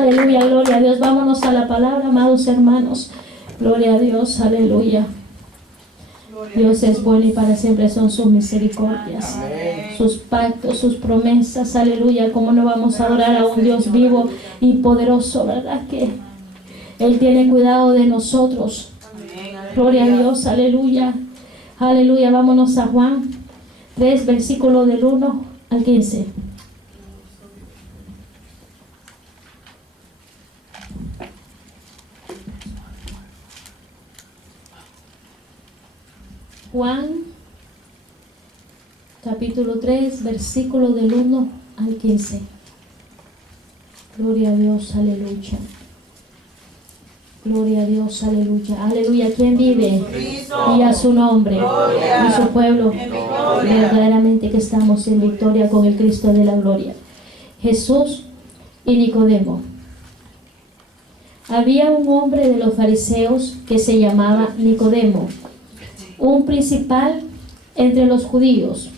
Aleluya, gloria a Dios. Vámonos a la palabra, amados hermanos. Gloria a Dios, aleluya. Dios es bueno y para siempre son sus misericordias, sus pactos, sus promesas, aleluya. Como no vamos a adorar a un Dios vivo y poderoso, ¿verdad? Que Él tiene cuidado de nosotros. Gloria a Dios, aleluya. Aleluya, vámonos a Juan 3, versículo del 1 al 15. Juan, capítulo 3, versículo del 1 al 15. Gloria a Dios, aleluya. Gloria a Dios, aleluya. Aleluya, ¿quién vive? Cristo. Y a su nombre. Gloria. Y su pueblo. En victoria. Verdaderamente que estamos en victoria con el Cristo de la gloria. Jesús y Nicodemo. Había un hombre de los fariseos que se llamaba Nicodemo, un principal entre los judíos.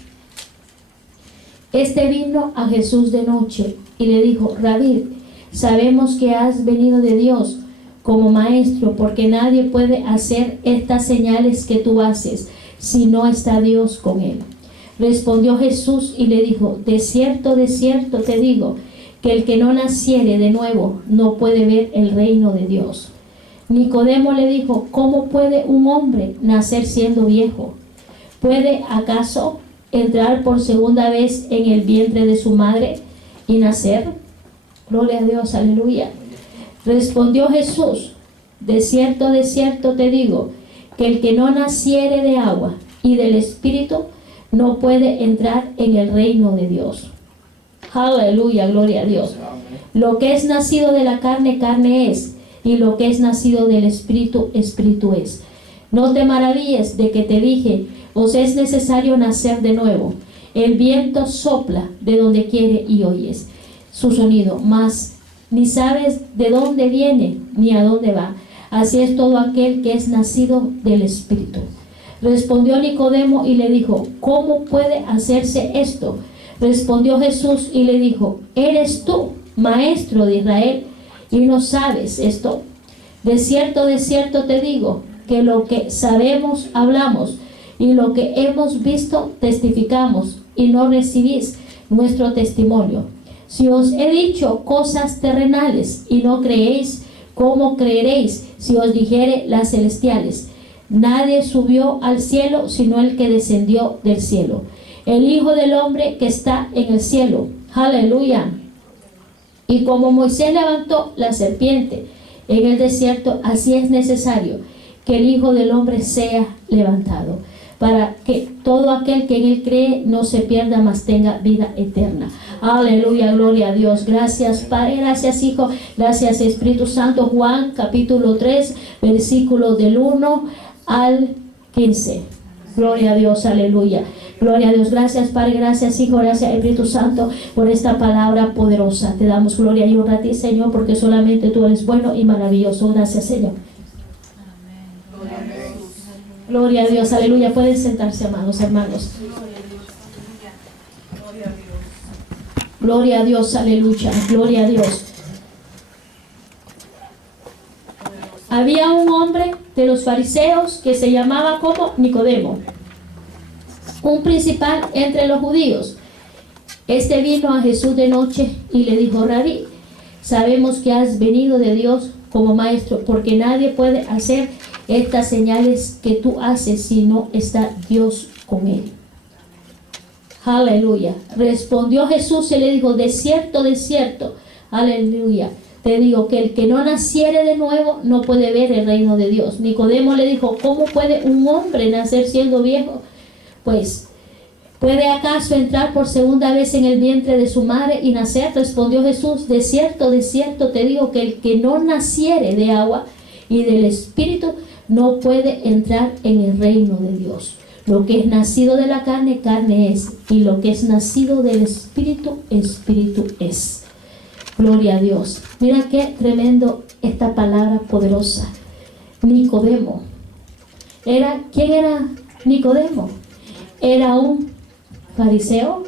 Este vino a Jesús de noche y le dijo: Rabí, sabemos que has venido de Dios como maestro, porque nadie puede hacer estas señales que tú haces si no está Dios con él. Respondió Jesús y le dijo: de cierto te digo, que el que no naciere de nuevo no puede ver el reino de Dios. Nicodemo le dijo: ¿cómo puede un hombre nacer siendo viejo? ¿Puede acaso entrar por segunda vez en el vientre de su madre y nacer? Gloria a Dios, aleluya. Respondió Jesús: de cierto te digo, que el que no naciere de agua y del Espíritu no puede entrar en el reino de Dios. Aleluya, gloria a Dios. Lo que es nacido de la carne, carne es, y lo que es nacido del Espíritu, Espíritu es. No te maravilles de que te dije: os es necesario nacer de nuevo. El viento sopla de donde quiere y oyes su sonido, mas ni sabes de dónde viene ni a dónde va. Así es todo aquel que es nacido del Espíritu. Respondió Nicodemo y le dijo: ¿cómo puede hacerse esto? Respondió Jesús y le dijo: ¿eres tú maestro de Israel y no sabes esto? De cierto te digo, que lo que sabemos hablamos, y lo que hemos visto testificamos, y no recibís nuestro testimonio. Si os he dicho cosas terrenales y no creéis, ¿cómo creeréis si os dijere las celestiales? Nadie subió al cielo sino el que descendió del cielo, el Hijo del Hombre que está en el cielo. Aleluya. Y como Moisés levantó la serpiente en el desierto, así es necesario que el Hijo del Hombre sea levantado, para que todo aquel que en él cree no se pierda, mas tenga vida eterna. Aleluya, gloria a Dios. Gracias Padre, gracias Hijo, gracias Espíritu Santo. Juan capítulo 3, versículo del 1 al 15. Gloria a Dios, aleluya. Gloria a Dios. Gracias Padre, gracias Hijo, gracias Espíritu Santo por esta palabra poderosa. Te damos gloria y honra a ti, Señor, porque solamente tú eres bueno y maravilloso. Gracias, Señor. Gloria a Dios, aleluya. Pueden sentarse, amados hermanos. Gloria a Dios, aleluya. Gloria a Dios. Había un hombre de los fariseos que se llamaba como Nicodemo, un principal entre los judíos. Este vino a Jesús de noche y le dijo: Rabí, sabemos que has venido de Dios como maestro, porque nadie puede hacer estas señales que tú haces si no está Dios con él. Aleluya. Respondió Jesús y le dijo: de cierto, aleluya, te digo que el que no naciere de nuevo no puede ver el reino de Dios. Nicodemo le dijo: ¿cómo puede un hombre nacer siendo viejo? Pues, ¿puede acaso entrar por segunda vez en el vientre de su madre y nacer? Respondió Jesús: de cierto te digo que el que no naciere de agua y del Espíritu no puede entrar en el reino de Dios. Lo que es nacido de la carne, carne es, y lo que es nacido del Espíritu, Espíritu es. Gloria a Dios. Mira qué tremendo esta palabra poderosa. Nicodemo. ¿Quién era Nicodemo? Era un fariseo.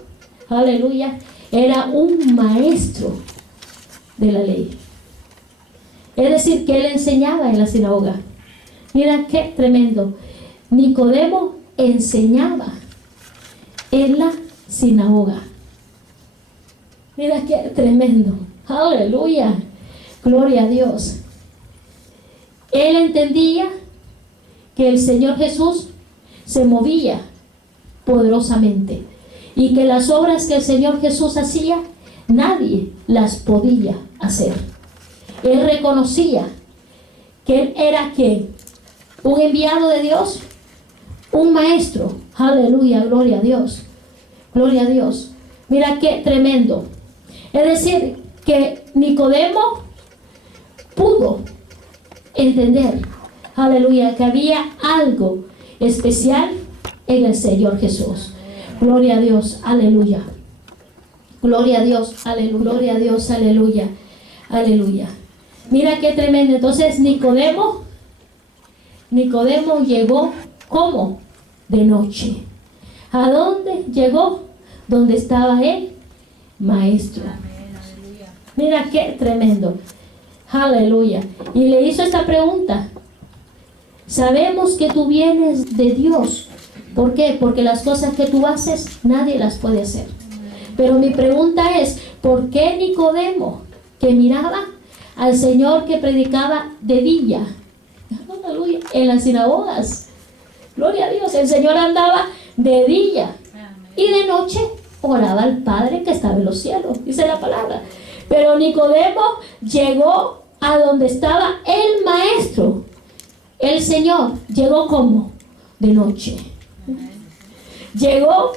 Aleluya. Era un maestro de la ley. Es decir, que él enseñaba en la sinagoga. Mira qué tremendo. Nicodemo enseñaba en la sinagoga. Mira qué tremendo. Aleluya. Gloria a Dios. Él entendía que el Señor Jesús se movía poderosamente y que las obras que el Señor Jesús hacía, nadie las podía hacer. Él reconocía que él era ¿quién? Un enviado de Dios, un maestro. Aleluya, gloria a Dios. Gloria a Dios. Mira qué tremendo. Es decir, que Nicodemo pudo entender, aleluya, que había algo especial en el Señor Jesús. Gloria a Dios, aleluya. Gloria a Dios, aleluya. Gloria a Dios, aleluya. Aleluya. Mira qué tremendo. Entonces Nicodemo llegó, ¿cómo? De noche. ¿A dónde llegó? Donde estaba el maestro. Mira qué tremendo. Aleluya. Y le hizo esta pregunta. Sabemos que tú vienes de Dios. ¿Por qué? Porque las cosas que tú haces, nadie las puede hacer. Pero mi pregunta es, ¿por qué Nicodemo, que miraba al Señor que predicaba de día, aleluya, en las sinagogas? Gloria a Dios. El Señor andaba de día y de noche oraba al Padre que estaba en los cielos, dice la palabra. Pero Nicodemo llegó a donde estaba el maestro. El Señor llegó como de noche. Llegó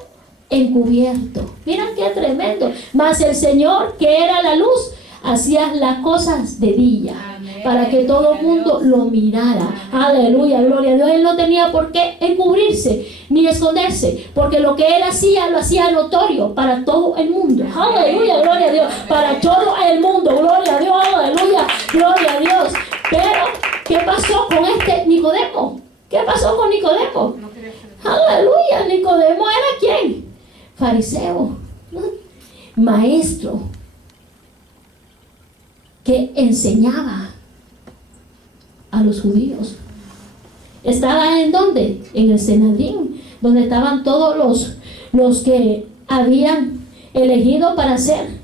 encubierto. Miren qué tremendo. Mas el Señor, que era la luz, hacía las cosas de día. Amén. Para que todo el mundo lo mirara. Amén. Aleluya, gloria a Dios. Él no tenía por qué encubrirse ni esconderse, porque lo que él hacía, lo hacía notorio para todo el mundo. Amén. Aleluya, gloria a Dios. Para todo el mundo, gloria a Dios, aleluya, gloria a Dios. Pero, ¿qué pasó con este Nicodemo? ¿Qué pasó con Nicodemo? Aleluya, Nicodemo era ¿quién? Fariseo, ¿no? Maestro, que enseñaba a los judíos. ¿Estaba en dónde? En el Sanedrín, donde estaban todos los que habían elegido para ser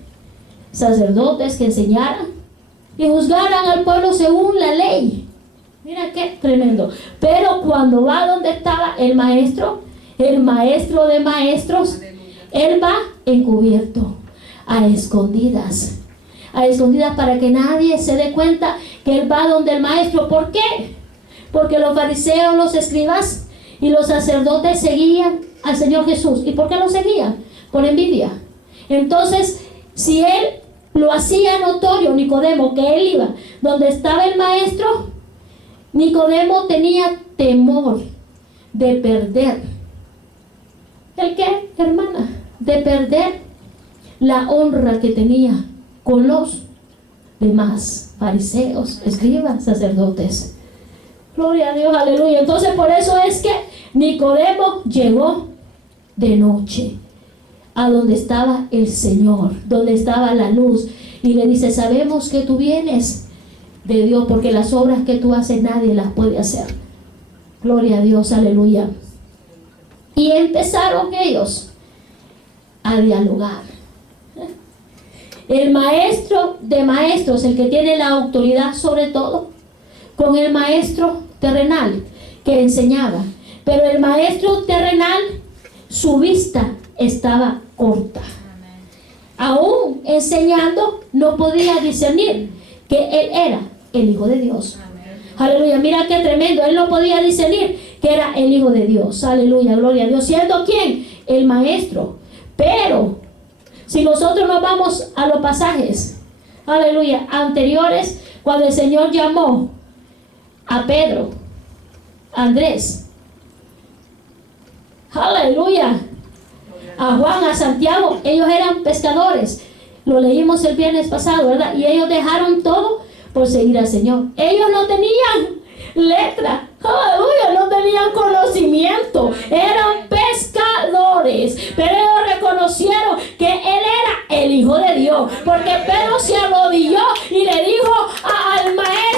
sacerdotes, que enseñaran y juzgaran al pueblo según la ley. Mira qué tremendo. Pero cuando va donde estaba el maestro de maestros, él va encubierto, a escondidas para que nadie se dé cuenta que él va donde el maestro. ¿Por qué? Porque los fariseos, los escribas y los sacerdotes seguían al Señor Jesús. ¿Y por qué lo seguían? Por envidia. Entonces, si él lo hacía notorio, Nicodemo, que él iba donde estaba el maestro, Nicodemo tenía temor de perder. ¿El qué, hermana? De perder la honra que tenía con los demás fariseos, escribas, sacerdotes. Gloria a Dios, aleluya. Entonces por eso es que Nicodemo llegó de noche a donde estaba el Señor, donde estaba la luz, y le dice: sabemos que tú vienes de Dios, porque las obras que tú haces nadie las puede hacer. Gloria a Dios, aleluya. Y empezaron ellos a dialogar. El maestro de maestros, el que tiene la autoridad sobre todo, con el maestro terrenal que enseñaba. Pero el maestro terrenal, su vista estaba corta. Aún enseñando, no podía discernir que él era el Hijo de Dios. Aleluya, mira qué tremendo. Él no podía discernir que era el Hijo de Dios. Aleluya, gloria a Dios. ¿Siendo quién? El maestro. Pero si nosotros nos vamos a los pasajes, aleluya, anteriores, cuando el Señor llamó a Pedro, a Andrés, aleluya, a Juan, a Santiago, ellos eran pescadores. Lo leímos el viernes pasado, ¿verdad? Y ellos dejaron todo por seguir al Señor. Ellos no tenían letra, aleluya, no tenían conocimiento, eran pescadores, pero ellos reconocieron que él era el Hijo de Dios, porque Pedro se arrodilló y le dijo al maestro: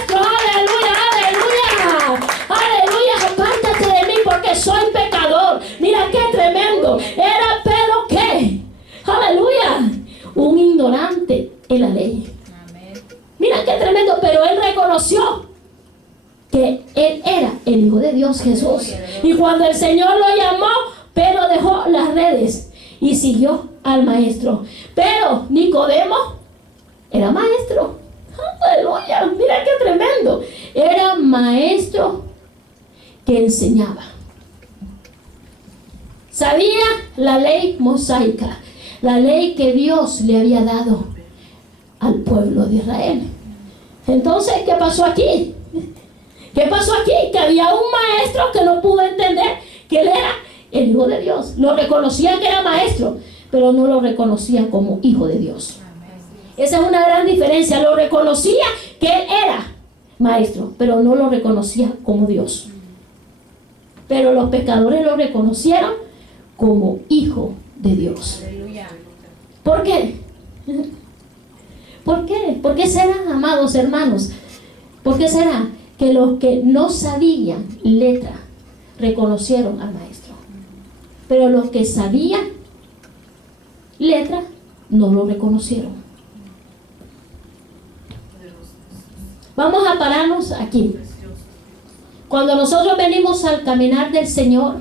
pero él reconoció que él era el Hijo de Dios, Jesús. Y cuando el Señor lo llamó, Pedro dejó las redes y siguió al maestro. Pero Nicodemo era maestro. Aleluya, mira qué tremendo. Era maestro que enseñaba. Sabía la ley mosaica, la ley que Dios le había dado al pueblo de Israel. Entonces, ¿qué pasó aquí? ¿Qué pasó aquí? Que había un maestro que no pudo entender que él era el Hijo de Dios. Lo reconocía que era maestro, pero no lo reconocía como Hijo de Dios. Esa es una gran diferencia. Lo reconocía que él era maestro, pero no lo reconocía como Dios. Pero los pecadores lo reconocieron como Hijo de Dios. ¿Por qué? ¿Por qué? ¿Por qué será, amados hermanos? ¿Por qué será que los que no sabían letra reconocieron al maestro? Pero los que sabían letra no lo reconocieron. Vamos a pararnos aquí. Cuando nosotros venimos al caminar del Señor,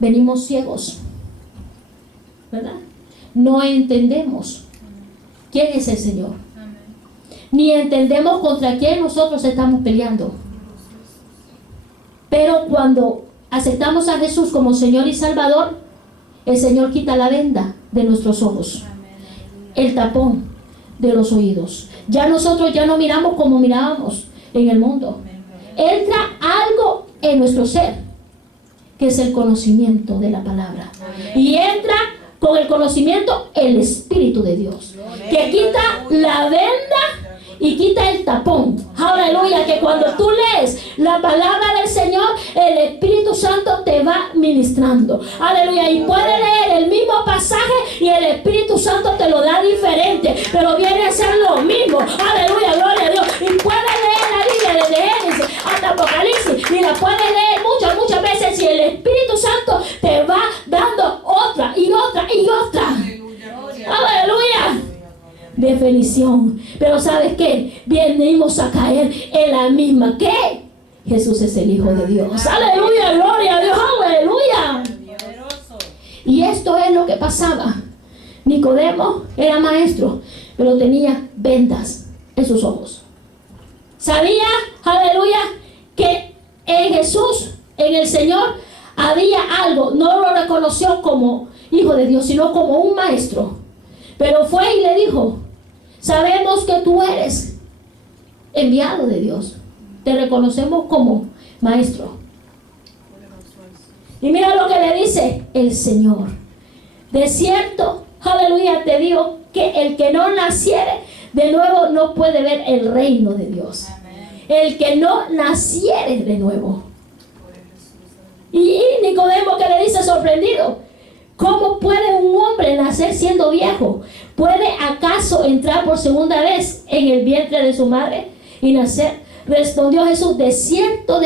venimos ciegos, ¿verdad? No entendemos quién es el Señor, ni entendemos contra quién nosotros estamos peleando. Pero cuando aceptamos a Jesús como Señor y Salvador, el Señor quita la venda de nuestros ojos, el tapón de los oídos. Ya nosotros ya no miramos como mirábamos en el mundo. Entra algo en nuestro ser, que es el conocimiento de la palabra. Y entra con el conocimiento el Espíritu de Dios, que quita la venda y quita el tapón. Aleluya, que cuando tú lees la palabra del Señor, el Espíritu Santo te va ministrando. Aleluya, y puedes leer el mismo pasaje y el Espíritu Santo te lo da diferente, pero viene a ser lo mismo. Aleluya, gloria a Dios. Y puedes leer la Biblia desde Génesis hasta Apocalipsis, y la puedes leer muchas veces, y el Espíritu Santo te va dando otra y otra y otra. Aleluya. Definición. Pero ¿sabes qué? Venimos a caer en la misma, que Jesús es el Hijo de Dios. Aleluya, gloria a Dios, aleluya. Y esto es lo que pasaba. Nicodemo era maestro, pero tenía vendas en sus ojos. Sabía, aleluya, que en Jesús, en el Señor, había algo. No lo reconoció como Hijo de Dios, sino como un maestro. Pero fue y le dijo: sabemos que tú eres enviado de Dios. Te reconocemos como maestro. Y mira lo que le dice el Señor: de cierto, aleluya, te digo que el que no naciere de nuevo no puede ver el reino de Dios. El que no naciere de nuevo. Y Nicodemo, que le dice sorprendido: ¿cómo puede un hombre nacer siendo viejo? ¿Puede acaso entrar por segunda vez en el vientre de su madre y nacer? Respondió Jesús: de cierto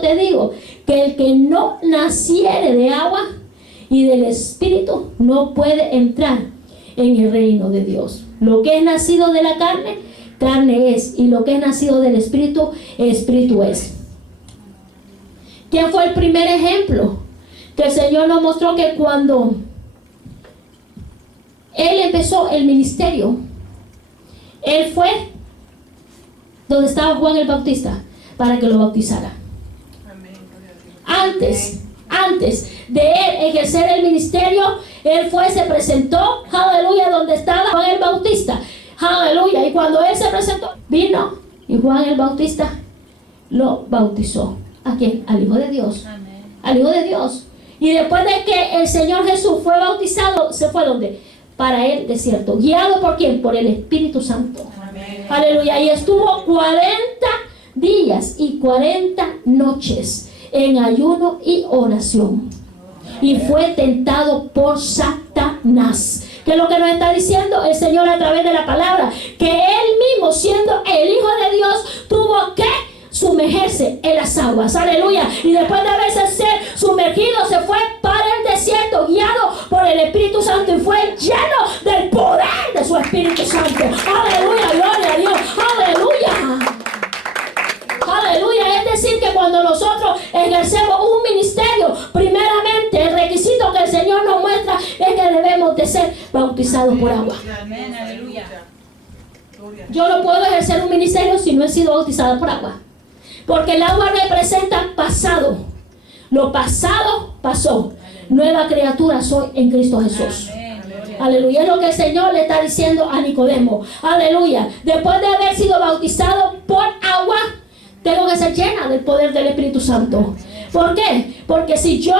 te digo, que el que no naciere de agua y del Espíritu no puede entrar en el reino de Dios. Lo que es nacido de la carne, carne es, y lo que es nacido del Espíritu, Espíritu es. ¿Quién fue el primer ejemplo? Que el Señor nos mostró que cuando Él empezó el ministerio, Él fue donde estaba Juan el Bautista para que lo bautizara. Antes de Él ejercer el ministerio, Él fue, se presentó, aleluya, donde estaba Juan el Bautista, aleluya. Y cuando Él se presentó, vino y Juan el Bautista lo bautizó. ¿A quién? Al Hijo de Dios. Al Hijo de Dios. Y después de que el Señor Jesús fue bautizado, se fue ¿dónde? Para el desierto. ¿Guiado por quién? Por el Espíritu Santo. Amén. Aleluya. Y estuvo 40 días y 40 noches en ayuno y oración. Y fue tentado por Satanás. ¿Qué es lo que nos está diciendo el Señor a través de la palabra? Que Él mismo, siendo el Hijo de Dios, tuvo que sumergerse en las aguas, aleluya, y después de haberse sumergido se fue para el desierto, guiado por el Espíritu Santo, y fue lleno del poder de su Espíritu Santo. Aleluya, gloria a Dios, aleluya. primeramente el requisito que el Señor nos muestra es que debemos de ser bautizados por agua. Amén, aleluya. Yo no puedo ejercer un ministerio si no he sido bautizada por agua. Porque el agua representa pasado. Lo pasado pasó. Nueva criatura soy en Cristo Jesús. Aleluya. Es lo que el Señor le está diciendo a Nicodemo. Aleluya. Después de haber sido bautizado por agua, tengo que ser llena del poder del Espíritu Santo. ¿Por qué? Porque si yo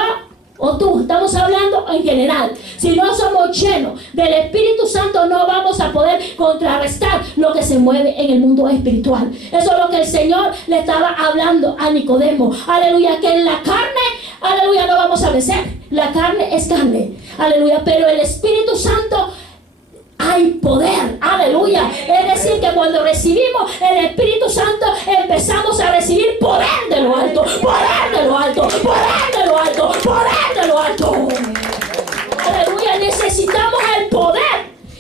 o tú, estamos hablando en general, si no somos llenos del Espíritu Santo, no vamos a poder contrarrestar lo que se mueve en el mundo espiritual. Eso es lo que el Señor le estaba hablando a Nicodemo. Aleluya, que en la carne, aleluya, no vamos a vencer. La carne es carne, aleluya, pero el Espíritu Santo hay poder, aleluya. Es decir, que cuando recibimos el Espíritu Santo, empezamos a recibir poder de lo alto, poder de lo alto, poder de lo alto, poder de lo alto. Aleluya, necesitamos el poder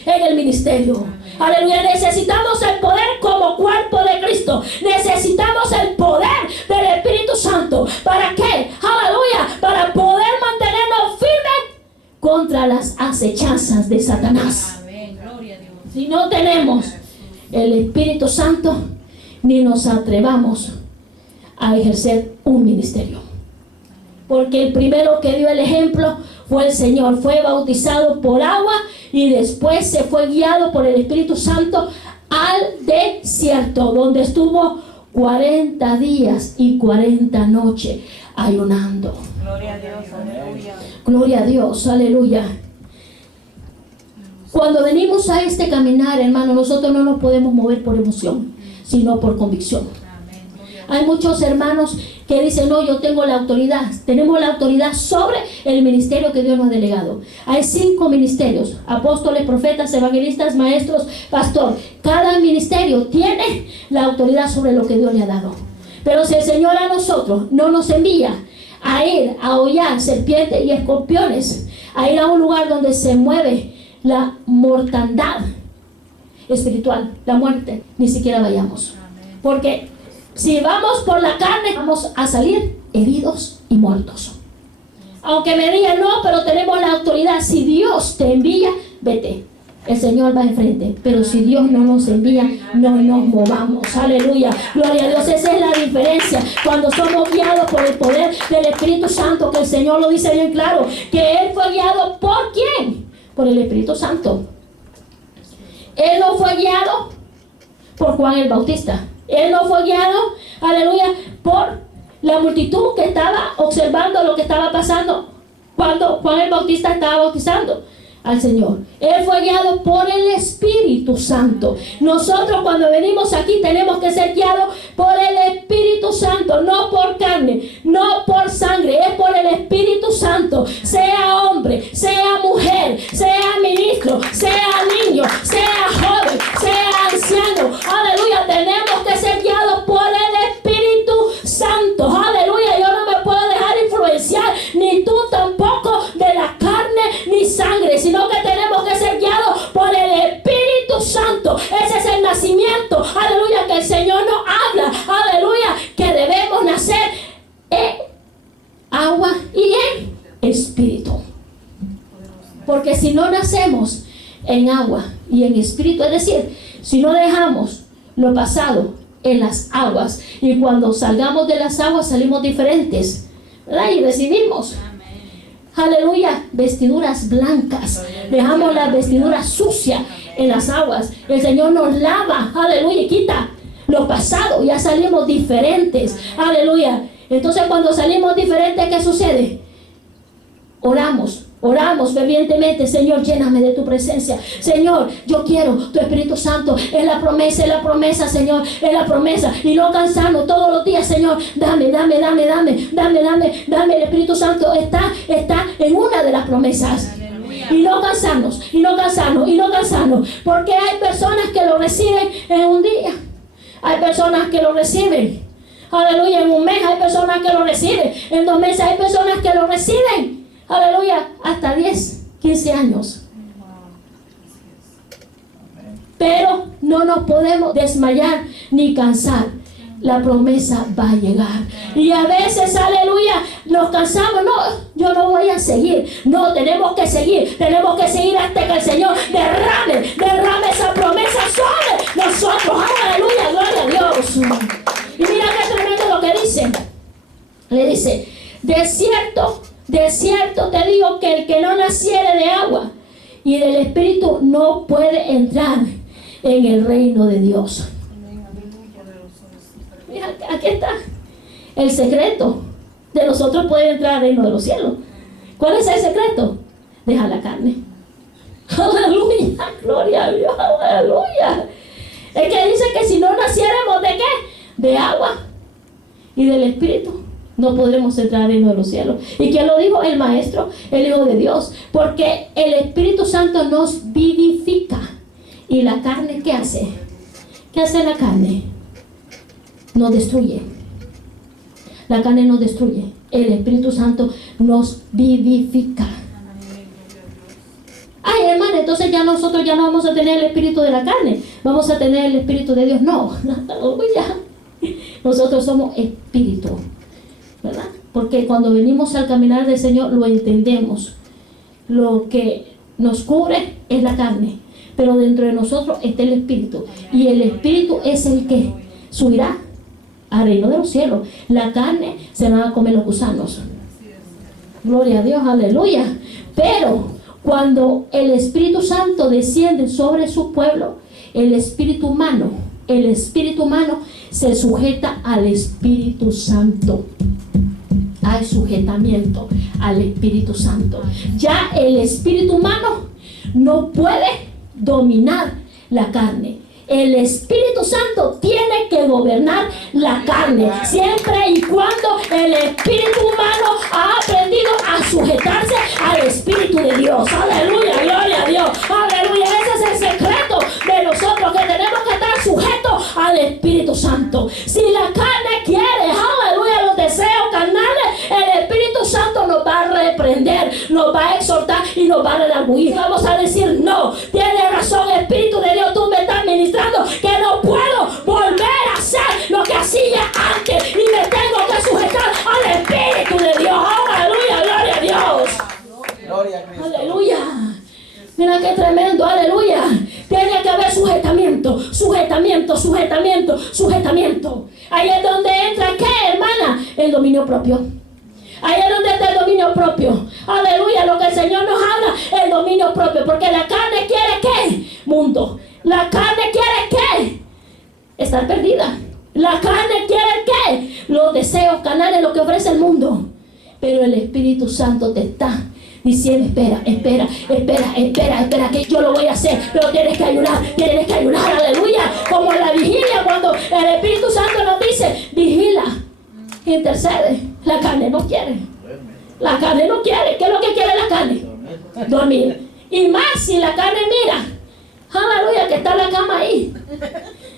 en el ministerio. Aleluya, necesitamos el poder como cuerpo de Cristo. Necesitamos el poder del Espíritu Santo. ¿Para qué? Aleluya, para poder mantenernos firmes contra las acechanzas de Satanás. Si no tenemos el Espíritu Santo, ni nos atrevamos a ejercer un ministerio. Porque el primero que dio el ejemplo fue el Señor. Fue bautizado por agua y después se fue guiado por el Espíritu Santo al desierto, donde estuvo 40 días y 40 noches ayunando. Gloria a Dios, aleluya. Gloria a Dios, aleluya. Cuando venimos a este caminar, hermano, nosotros no nos podemos mover por emoción, sino por convicción. Hay muchos hermanos que dicen, no, yo tengo la autoridad. Tenemos la autoridad sobre el ministerio que Dios nos ha delegado. Hay 5 ministerios: apóstoles, profetas, evangelistas, maestros, pastor. Cada ministerio tiene la autoridad sobre lo que Dios le ha dado. Pero si el Señor a nosotros no nos envía a ir a hollar serpientes y escorpiones, a ir a un lugar donde se mueve la mortandad espiritual, la muerte, ni siquiera vayamos. Porque si vamos por la carne, vamos a salir heridos y muertos. Aunque me digan, no, pero tenemos la autoridad. Si Dios te envía, vete. El Señor va enfrente. Pero si Dios no nos envía, no nos movamos. Aleluya. Gloria a Dios. Esa es la diferencia. Cuando somos guiados por el poder del Espíritu Santo, que el Señor lo dice bien claro, que Él fue guiado ¿por quién? Por el Espíritu Santo. Él no fue guiado por Juan el Bautista. Él no fue guiado, aleluya, por la multitud que estaba observando lo que estaba pasando cuando Juan el Bautista estaba bautizando al Señor. Él fue guiado por el Espíritu Santo. Nosotros cuando venimos aquí tenemos que ser guiados por el Espíritu Santo, no por carne, no por sangre, es por el Espíritu Santo. Sea hombre, sea mujer, sea ministro, sea niño, sea joven, sea anciano, aleluya, tenemos que ser guiados por el Espíritu Santo, aleluya. Yo no me puedo dejar influenciar, ni tú tampoco, de la carne ni sangre, sino que tenemos que ser guiados por el Espíritu Santo. Ese es el nacimiento, aleluya, que el Señor nos habla, aleluya, que debemos nacer en agua y en espíritu. Porque si no nacemos en agua y en espíritu, es decir, si no dejamos lo pasado en las aguas, y cuando salgamos de las aguas salimos diferentes, ¿verdad? Y recibimos, aleluya, vestiduras blancas. Dejamos las vestiduras sucias en las aguas. El Señor nos lava, aleluya, y quita lo pasado. Ya salimos diferentes, aleluya. Entonces cuando salimos diferentes, ¿qué sucede? Oramos fervientemente. Señor, lléname de tu presencia. Señor, yo quiero tu Espíritu Santo. Es la promesa, Señor. Es la promesa. Y no cansarnos todos los días, Señor. Dame. El Espíritu Santo está en una de las promesas. Y no cansarnos. Porque hay personas que lo reciben en un día. Hay personas que lo reciben, aleluya, en un mes. Hay personas que lo reciben en 2 meses. Hay personas que lo reciben, aleluya, hasta 10, 15 años. Pero no nos podemos desmayar ni cansar. la promesa va a llegar. Y a veces, aleluya, nos cansamos. No, yo no voy a seguir. No, tenemos que seguir hasta que el Señor derrame esa promesa sobre nosotros. Aleluya, gloria a Dios. Y mira qué tremendo lo que dice. Le dice: de cierto te digo que el que no naciere de agua y del Espíritu no puede entrar en el reino de Dios. Mira, aquí está el secreto de nosotros poder entrar al reino de los cielos. ¿Cuál es el secreto? Deja la carne. Aleluya, gloria a Dios, aleluya. Es que dice que si no naciéramos, ¿de qué? De agua y del Espíritu, no podremos entrar al reino de los cielos. ¿Y quién lo dijo? El Maestro, el Hijo de Dios. Porque el Espíritu Santo nos vivifica. ¿Y la carne qué hace? ¿Qué hace la carne? Nos destruye. La carne nos destruye. El Espíritu Santo nos vivifica. Ay, hermano, entonces ya nosotros ya no vamos a tener el espíritu de la carne, vamos a tener el Espíritu de Dios. No, nosotros somos espíritu, ¿verdad? Porque cuando venimos al caminar del Señor lo entendemos. Lo que nos cubre es la carne, pero dentro de nosotros está el Espíritu. Y el Espíritu es el que subirá al reino de los cielos. La carne se van a comer los gusanos. Gloria a Dios, aleluya. Pero cuando el Espíritu Santo desciende sobre su pueblo, el espíritu humano se sujeta al Espíritu Santo. Hay sujetamiento al Espíritu Santo. Ya el espíritu humano no puede dominar la carne. El Espíritu Santo tiene que gobernar la carne, siempre y cuando el espíritu humano ha aprendido a sujetarse al Espíritu de Dios. Aleluya, gloria a Dios. Aleluya, ese es el secreto de nosotros, que tenemos que estar sujetos al Espíritu Santo. Si la carne quiere, aleluya, los deseos carnales, el Espíritu Santo nos va a reprender, nos va a exhortar y nos va a redarguir. Vamos a decir: no, tiene razón, Espíritu de Dios, tú me estás ministrando que no puedo volver a hacer lo que hacía antes y me tengo que sujetar al Espíritu de Dios. Aleluya, gloria a Dios. Gloria a Cristo. Aleluya. Mira qué tremendo, aleluya. Tiene que haber sujetamiento. Ahí es donde entra, ¿qué, hermana? El dominio propio. Ahí es donde está el dominio propio. Aleluya, lo que el Señor nos habla, el dominio propio. Porque la carne quiere ¿qué? Mundo. La carne quiere ¿qué? Estar perdida. La carne quiere ¿qué? Los deseos carnales, lo que ofrece el mundo. Pero el Espíritu Santo te está diciendo: espera, que yo lo voy a hacer, pero tienes que ayunar, aleluya. Como en la vigilia, cuando el Espíritu Santo nos dice: vigila, intercede. La carne no quiere. ¿Qué es lo que quiere la carne? Dormir. Y más si la carne mira, aleluya, que está la cama ahí,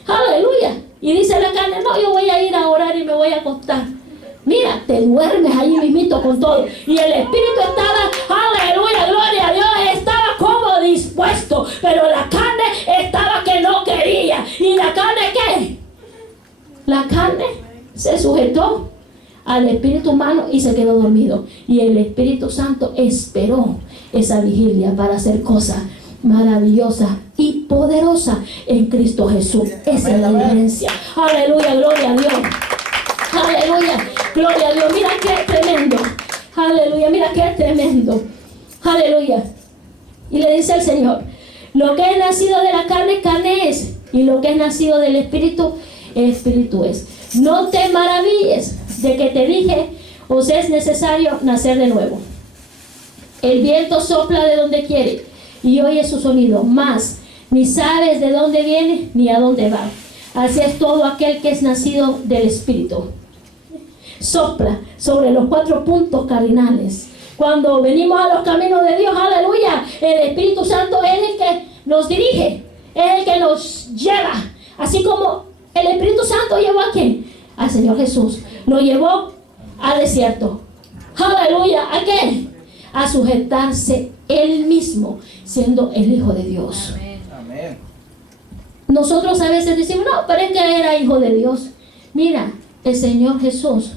aleluya, y dice la carne: no, yo voy a ir a orar y me voy a acostar. Mira, te duermes ahí mismito con todo. Y el Espíritu estaba, aleluya, gloria a Dios, estaba como dispuesto, pero la carne estaba que no quería. ¿Y la carne qué? La carne se sujetó al espíritu humano y se quedó dormido. Y el Espíritu Santo esperó esa vigilia para hacer cosas maravillosas y poderosas en Cristo Jesús. Esa es la diferencia. Aleluya, gloria a Dios. Aleluya, gloria a Dios. Mira qué tremendo. Aleluya, mira qué tremendo. Aleluya. Y le dice el Señor: lo que es nacido de la carne, carne es, y lo que es nacido del Espíritu, Espíritu es. No te maravilles de que te dije: os es necesario nacer de nuevo. El viento sopla de donde quiere y oye su sonido, mas ni sabes de dónde viene ni a dónde va. Así es todo aquel que es nacido del Espíritu. Sopla sobre los 4 puntos cardinales. Cuando venimos a los caminos de Dios, aleluya, el Espíritu Santo es el que nos dirige, es el que nos lleva. Así como el Espíritu Santo llevó ¿a quién? Al Señor Jesús. Lo llevó al desierto. Aleluya, ¿a qué? A sujetarse él mismo, siendo el Hijo de Dios. Amén. Nosotros a veces decimos: no, pero es que era hijo de Dios. Mira, el Señor Jesús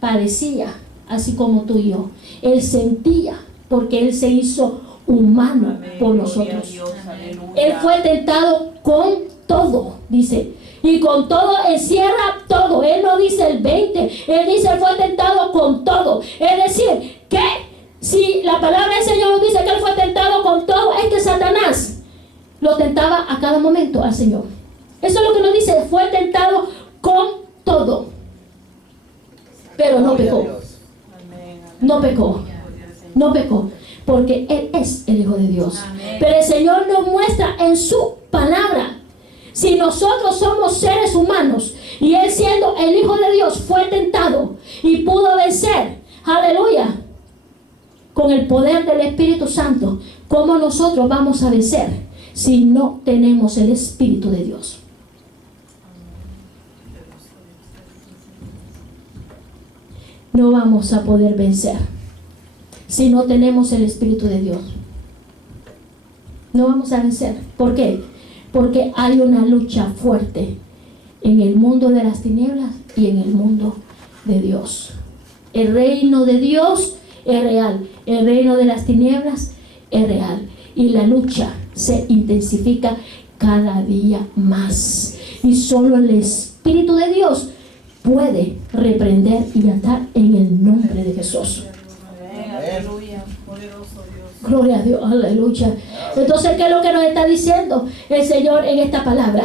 parecía así como tú y yo. Él sentía, porque Él se hizo humano por nosotros. Él fue tentado con todo, dice. Y con todo encierra todo. Él no dice el 20. Él dice Él fue tentado con todo. Es decir, que si la palabra del Señor nos dice que Él fue tentado con todo, es que Satanás lo tentaba a cada momento al Señor. Eso es lo que nos dice. Fue tentado con todo. Pero no pecó. No pecó. No pecó. Porque Él es el Hijo de Dios. Pero el Señor nos muestra en su palabra. Si nosotros somos seres humanos y Él siendo el Hijo de Dios fue tentado y pudo vencer, aleluya, con el poder del Espíritu Santo, ¿cómo nosotros vamos a vencer si no tenemos el Espíritu de Dios? No vamos a poder vencer si no tenemos el Espíritu de Dios. No vamos a vencer. ¿Por qué? Porque hay una lucha fuerte en el mundo de las tinieblas y en el mundo de Dios. El reino de Dios es real. El reino de las tinieblas es real. Y la lucha se intensifica cada día más. Y solo el Espíritu de Dios puede reprender y atar en el nombre de Jesús. Aleluya, poderoso Dios. Gloria a Dios, aleluya. Entonces, ¿qué es lo que nos está diciendo el Señor en esta palabra?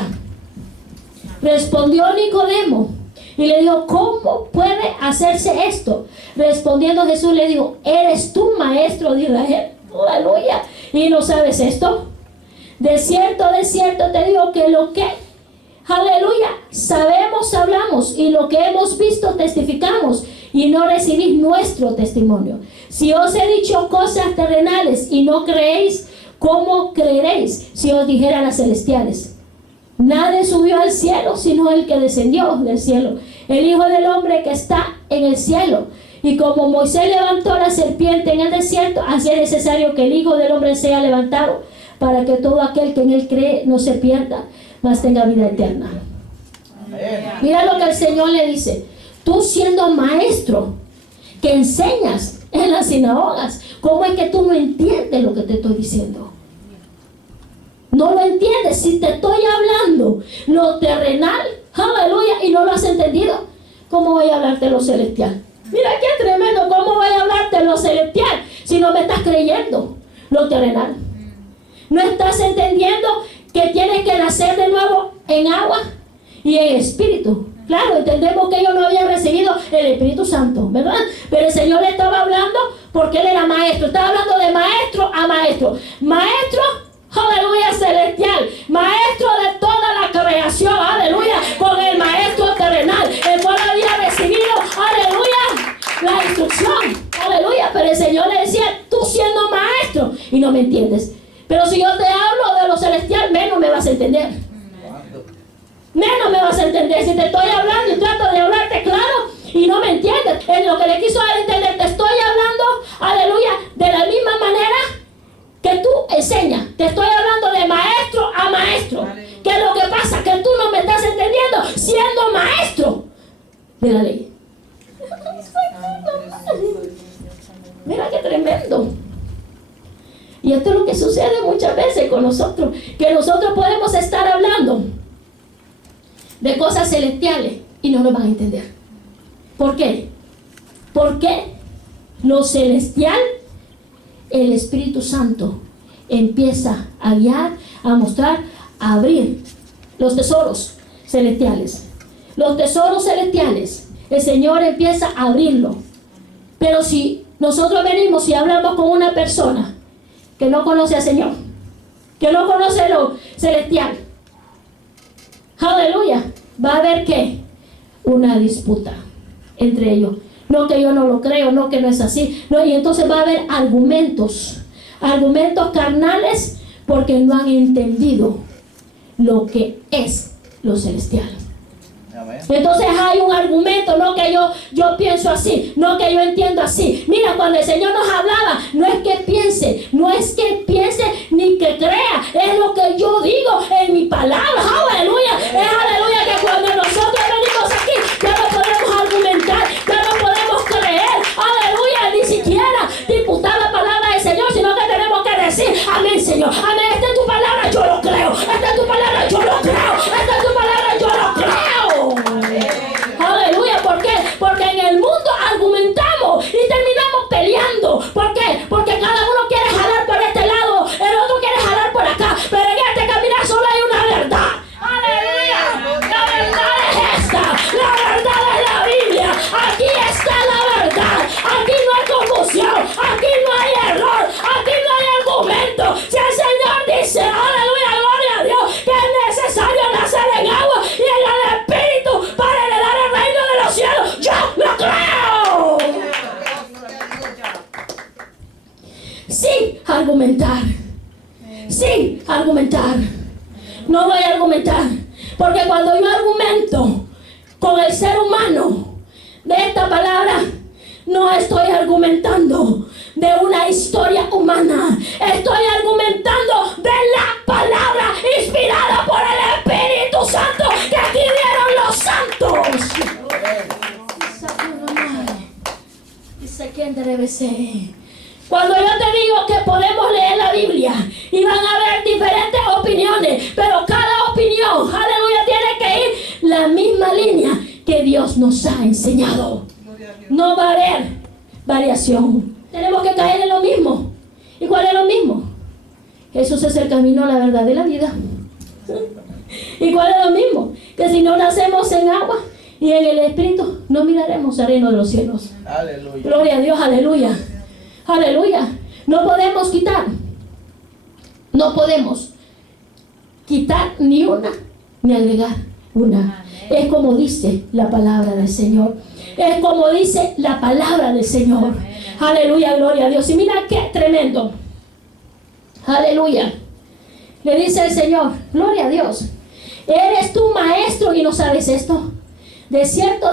Respondió Nicodemo y le dijo, ¿cómo puede hacerse esto? Respondiendo Jesús le dijo, ¿eres tú maestro de Israel? Aleluya. ¿Y no sabes esto? De cierto te digo que lo que, aleluya, sabemos, hablamos, y lo que hemos visto testificamos, y no recibís nuestro testimonio. Si os he dicho cosas terrenales y no creéis, ¿cómo creeréis si os dijera las celestiales? Nadie subió al cielo sino el que descendió del cielo, el Hijo del Hombre que está en el cielo. Y como Moisés levantó la serpiente en el desierto, así es necesario que el Hijo del Hombre sea levantado, para que todo aquel que en él cree no se pierda, mas tenga vida eterna. Amén. Mira lo que el Señor le dice. Tú siendo maestro que enseñas en las sinagogas, ¿cómo es que tú no entiendes lo que te estoy diciendo? No lo entiendes. Si te estoy hablando lo terrenal, aleluya, y no lo has entendido, ¿cómo voy a hablarte lo celestial? Mira qué tremendo. ¿Cómo voy a hablarte lo celestial si no me estás creyendo lo terrenal? No estás entendiendo que tienes que nacer de nuevo en agua y en espíritu. Claro, entendemos que ellos no habían recibido el Espíritu Santo, ¿verdad? Pero el Señor le estaba hablando porque Él era maestro. Estaba hablando de maestro a maestro. Maestro, aleluya, celestial. Maestro de toda la creación, aleluya. Con el maestro terrenal, el cual había recibido, aleluya, la instrucción, aleluya. Pero el Señor le decía, tú siendo maestro, y no me entiendes. Pero si yo te hablo de lo celestial, menos me vas a entender. Menos me vas a entender. Si te estoy hablando y trato de hablarte claro y no me entiendes, en lo que le quiso dar a entender, te estoy hablando, aleluya, de la misma manera que tú enseñas. Te estoy hablando de maestro a maestro. ¿Qué es lo que pasa? Que tú no me estás entendiendo siendo maestro de la ley. Mira qué tremendo. Y esto es lo que sucede muchas veces con nosotros, que nosotros podemos estar hablando de cosas celestiales y no lo van a entender. ¿Por qué? Porque lo celestial, el Espíritu Santo empieza a guiar, a mostrar, a abrir los tesoros celestiales. Los tesoros celestiales, el Señor empieza a abrirlo. Pero si nosotros venimos y hablamos con una persona que no conoce al Señor, que no conoce lo celestial, aleluya, va a haber ¿qué? Una disputa entre ellos. No, que yo no lo creo, no, que no es así. No, y entonces va a haber argumentos carnales, porque no han entendido lo que es lo celestial. Entonces hay un argumento, no que yo pienso así, no que yo entiendo así. Mira, cuando el Señor nos hablaba, no es que piense ni que crea, es lo que yo digo en mi palabra, aleluya. Es aleluya que cuando nosotros venimos aquí argumentar. Sin argumentar. No voy a argumentar. Porque cuando yo argumento con el ser humano de esta palabra, no estoy argumentando de una historia humana. Estoy argumentando de la palabra inspirada por el Espíritu Santo que aquí dieron los santos. Cuando yo te digo que podemos leer la Biblia y van a haber diferentes opiniones, pero cada opinión, aleluya, tiene que ir la misma línea que Dios nos ha enseñado. No va a haber variación. Tenemos que caer en lo mismo. ¿Y cuál es lo mismo? Jesús es el camino, la verdad y la vida. ¿Y cuál es lo mismo? Que si no nacemos en agua y en el Espíritu, no miraremos el reino de los cielos. Aleluya. Gloria a Dios, aleluya. Aleluya. No podemos quitar. No podemos quitar ni una ni agregar una. Es como dice la palabra del Señor. Es como dice la palabra del Señor. Aleluya, gloria a Dios. Y mira qué tremendo. Aleluya. Le dice el Señor, gloria a Dios. ¿Eres tú maestro y no sabes esto? De cierto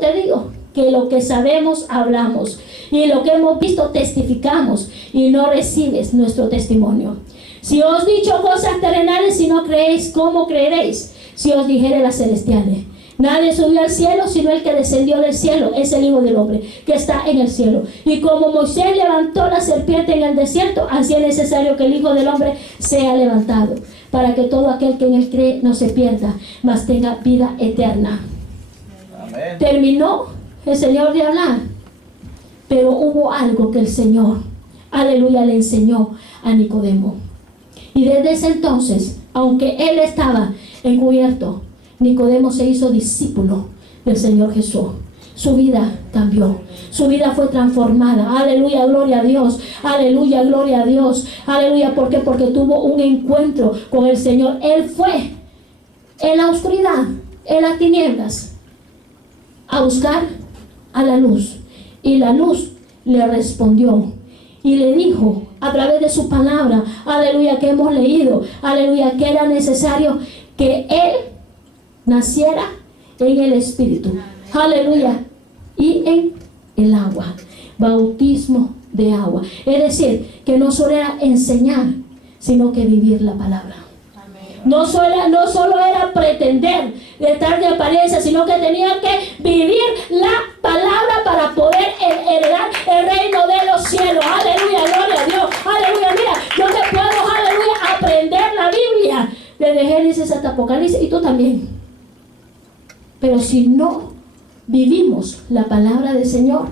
te digo, que lo que sabemos hablamos, y lo que hemos visto testificamos, y no recibes nuestro testimonio. Si os he dicho cosas terrenales y no creéis, ¿cómo creeréis si os dijere las celestiales? Nadie subió al cielo sino el que descendió del cielo, es el Hijo del Hombre que está en el cielo. Y como Moisés levantó la serpiente en el desierto, así es necesario que el Hijo del Hombre sea levantado, para que todo aquel que en él cree no se pierda, mas tenga vida eterna. Amén. Terminó el Señor de hablar, pero hubo algo que el Señor, aleluya, le enseñó a Nicodemo. Y desde ese entonces, aunque él estaba encubierto, Nicodemo se hizo discípulo del Señor Jesús. Su vida cambió, su vida fue transformada. Aleluya, gloria a Dios. Aleluya, gloria a Dios. Aleluya, ¿por qué? Porque tuvo un encuentro con el Señor. Él fue en la oscuridad, en las tinieblas, a buscar a la luz. Y la luz le respondió y le dijo a través de su palabra, aleluya, que hemos leído, aleluya, que era necesario que él naciera en el Espíritu, aleluya, y en el agua, bautismo de agua. Es decir, que no solo era enseñar, sino que vivir la palabra. No solo era pretender de estar de apariencia, sino que tenía que vivir la palabra para poder heredar el reino de los cielos. Aleluya, gloria a Dios. Aleluya, mira, yo te puedo, aleluya, aprender la Biblia desde Génesis hasta Apocalipsis, y tú también. Pero si no vivimos la palabra del Señor,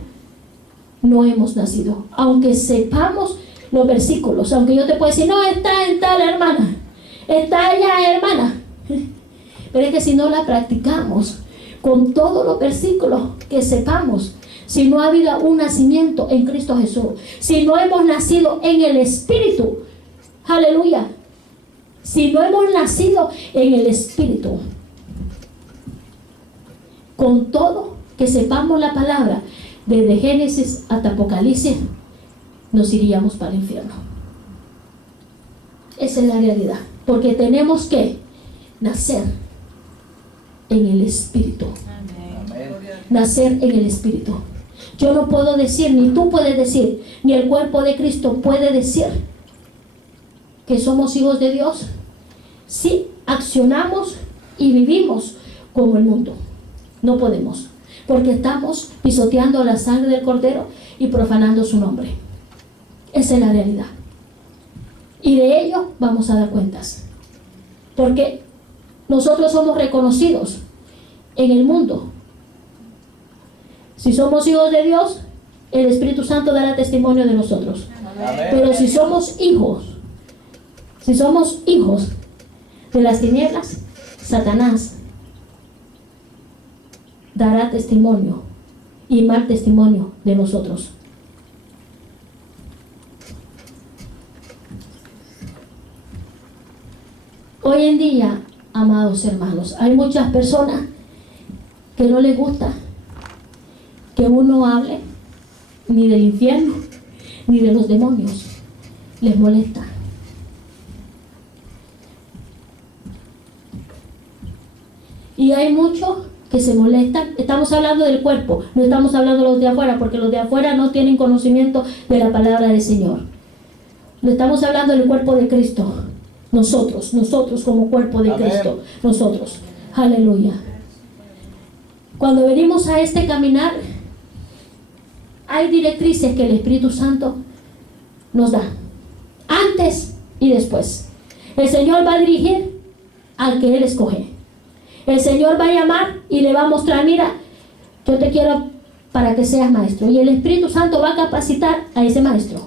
no hemos nacido. Aunque sepamos los versículos, aunque yo te pueda decir, no, está en tal hermana, está allá hermana, pero es que si no la practicamos con todos los versículos que sepamos, si no ha habido un nacimiento en Cristo Jesús, si no hemos nacido en el Espíritu, aleluya, si no hemos nacido en el Espíritu, con todo que sepamos la palabra desde Génesis hasta Apocalipsis, nos iríamos para el infierno. Esa es la realidad, porque tenemos que nacer en el Espíritu. Amén. Nacer en el Espíritu. Yo no puedo decir, ni tú puedes decir, ni el cuerpo de Cristo puede decir que somos hijos de Dios si accionamos y vivimos como el mundo. No podemos, porque estamos pisoteando la sangre del Cordero y profanando su nombre. Esa es la realidad. Y de ello vamos a dar cuentas, porque nosotros somos reconocidos en el mundo. Si somos hijos de Dios, el Espíritu Santo dará testimonio de nosotros. Amén. Pero si somos hijos de las tinieblas, Satanás dará testimonio y mal testimonio de nosotros. Hoy en día, amados hermanos, hay muchas personas que no les gusta que uno hable ni del infierno ni de los demonios. les molesta. Y hay muchos que se molestan. Estamos hablando del cuerpo, no estamos hablando de los de afuera, porque los de afuera no tienen conocimiento de la palabra del Señor. No estamos hablando del cuerpo de Cristo. Nosotros como cuerpo de Amén. Cristo. Nosotros. Aleluya. Cuando venimos a este caminar, hay directrices que el Espíritu Santo nos da. Antes y después. El Señor va a dirigir al que Él escoge. El Señor va a llamar y le va a mostrar, mira, yo te quiero para que seas maestro. Y el Espíritu Santo va a capacitar a ese maestro.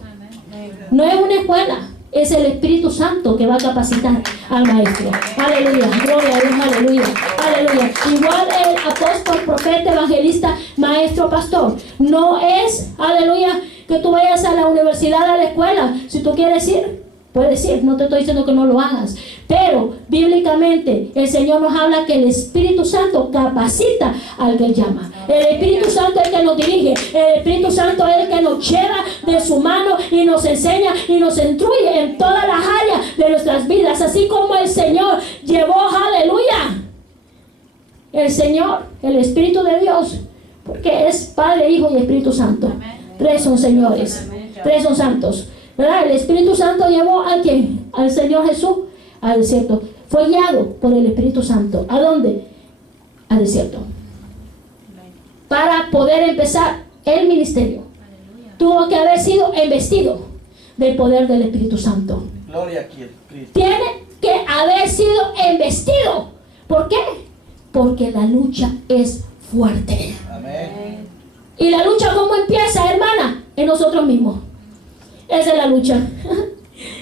No es una escuela, es el Espíritu Santo que va a capacitar al maestro. Aleluya, gloria a Dios, aleluya, aleluya. Igual el apóstol, profeta, evangelista, maestro, pastor. No es, aleluya, que tú vayas a la universidad, a la escuela. Si tú quieres ir, puedes ir, no te estoy diciendo que no lo hagas. Pero bíblicamente el Señor nos habla que el Espíritu Santo capacita al que Él llama. El Espíritu Santo es el que nos dirige. El Espíritu Santo es el que nos lleva de su mano y nos enseña y nos instruye en todas las áreas de nuestras vidas. Así como el Señor llevó, aleluya, el Señor, el Espíritu de Dios, porque es Padre, Hijo y Espíritu Santo. Tres son señores, tres son santos, ¿verdad? El Espíritu Santo llevó a quién, al Señor Jesús, al desierto. Fue guiado por el Espíritu Santo. ¿A dónde? Al desierto. Para poder empezar el ministerio, tuvo que haber sido investido del poder del Espíritu Santo. Gloria a Cristo. Tiene que haber sido investido. ¿Por qué? Porque la lucha es fuerte. Amén. ¿Y la lucha cómo empieza, hermana? En nosotros mismos. Esa es la lucha.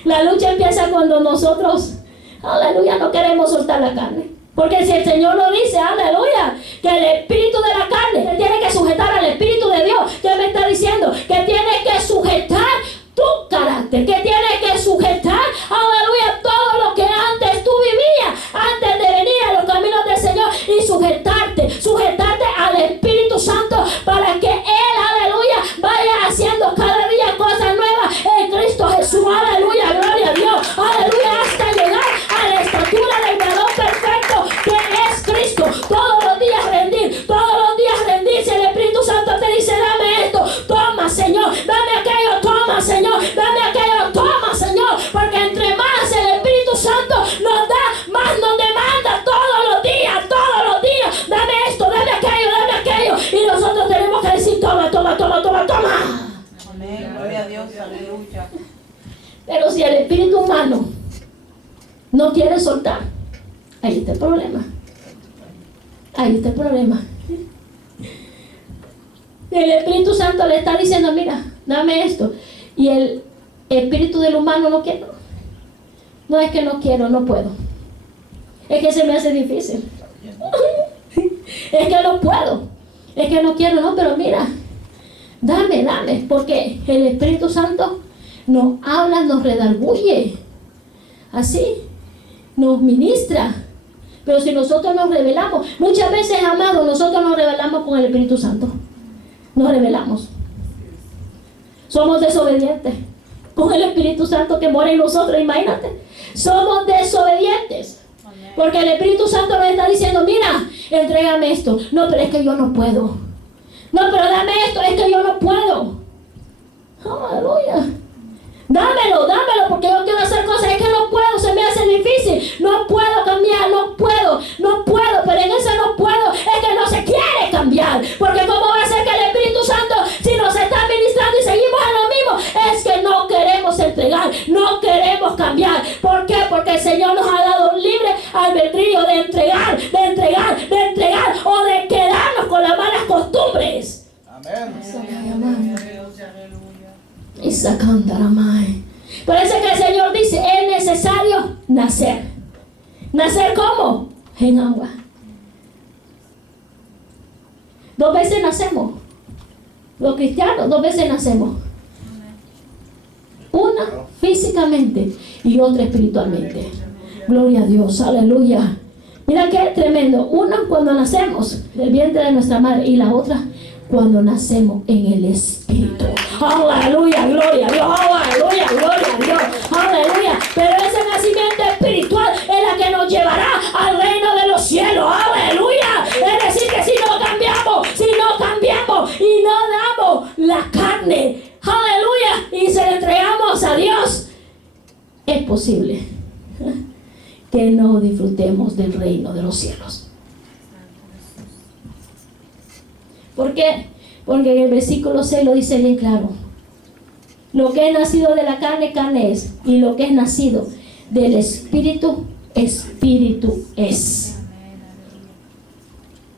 La lucha empieza cuando nosotros, aleluya, no queremos soltar la carne. Porque si el Señor lo dice, aleluya, que el espíritu de la carne, Él tiene que sujetar al Espíritu de Dios. ¿Qué me está diciendo? Que tiene que sujetar tu carácter, que tiene que sujetar, aleluya, todo lo que antes tú vivías, antes de venir a los caminos del Señor, y sujetarte al Espíritu Santo para que Él, aleluya, vaya haciendo cada día cosas nuevas en Cristo Jesús, aleluya, gloria a Dios, aleluya, hasta llegar a la estatura del varón perfecto que es Cristo. Todos los días rendirse. El Espíritu Santo te dice, dame esto, toma, Señor, dame aquello, toma, Señor, dame aquello, toma, Señor, porque entre más el Espíritu Santo nos da, más nos demanda todos los días, dame esto, dame aquello, y nosotros tenemos que decir, toma. Amén, gloria a Dios, aleluya. Pero si el espíritu humano no quiere soltar, ahí está el problema. El Espíritu Santo le está diciendo, mira, dame esto. Y el espíritu del humano no quiere. No es que no quiero, no puedo. Es que se me hace difícil. Es que no puedo. Es que no quiero, no, pero mira, dame. Porque el Espíritu Santo nos habla, nos redarguye. Así, nos ministra. Pero si nosotros nos rebelamos, muchas veces, amados, nosotros nos rebelamos con el Espíritu Santo. Nos rebelamos. Somos desobedientes con el Espíritu Santo que mora en nosotros, imagínate. Somos desobedientes. Porque el Espíritu Santo nos está diciendo, mira, entrégame esto. No, pero es que yo no puedo. No, pero dame esto, es que yo no puedo. Aleluya. Dámelo, porque yo quiero hacer cosas, es que no puedo, se me hace difícil, no puedo cambiar, no puedo, pero en ese no puedo, es que no se quiere cambiar, porque cómo va a ser que el Espíritu Santo, si nos está ministrando y seguimos en lo mismo, es que no queremos entregar, no queremos cambiar. ¿Por qué? Porque el Señor nos ha dado un libre albedrío de entregar, o de quedarnos con las malas costumbres. Amén. Y sacando la madre. Por eso que el Señor dice, es necesario nacer. ¿Nacer cómo? En agua. 2 veces nacemos. Los cristianos 2 veces nacemos. Una físicamente y otra espiritualmente. Gloria a Dios, aleluya. Mira qué tremendo. Una cuando nacemos del vientre de nuestra madre y la otra cuando nacemos en el Espíritu. Aleluya, gloria a Dios. Aleluya, gloria a Dios. Aleluya. Pero ese nacimiento espiritual es la que nos llevará al reino de los cielos. Aleluya. Es decir, que si no cambiamos y no damos la carne, aleluya, y se la entregamos a Dios, es posible que no disfrutemos del reino de los cielos. ¿Por qué? Porque en el versículo 6 lo dice bien claro. Lo que es nacido de la carne, carne es. Y lo que es nacido del Espíritu, Espíritu es.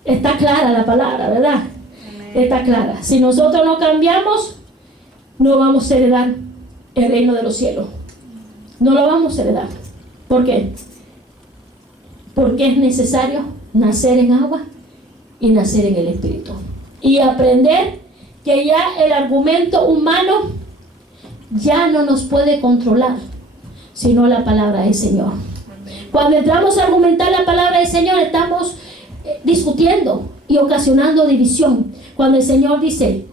Está clara la palabra, ¿verdad? Está clara. Si nosotros no cambiamos, no vamos a heredar el reino de los cielos. No lo vamos a heredar. ¿Por qué? Porque es necesario nacer en agua y nacer en el Espíritu. Y aprender que ya el argumento humano ya no nos puede controlar, sino la palabra del Señor. Cuando entramos a argumentar la palabra del Señor, estamos discutiendo y ocasionando división. Cuando el Señor dice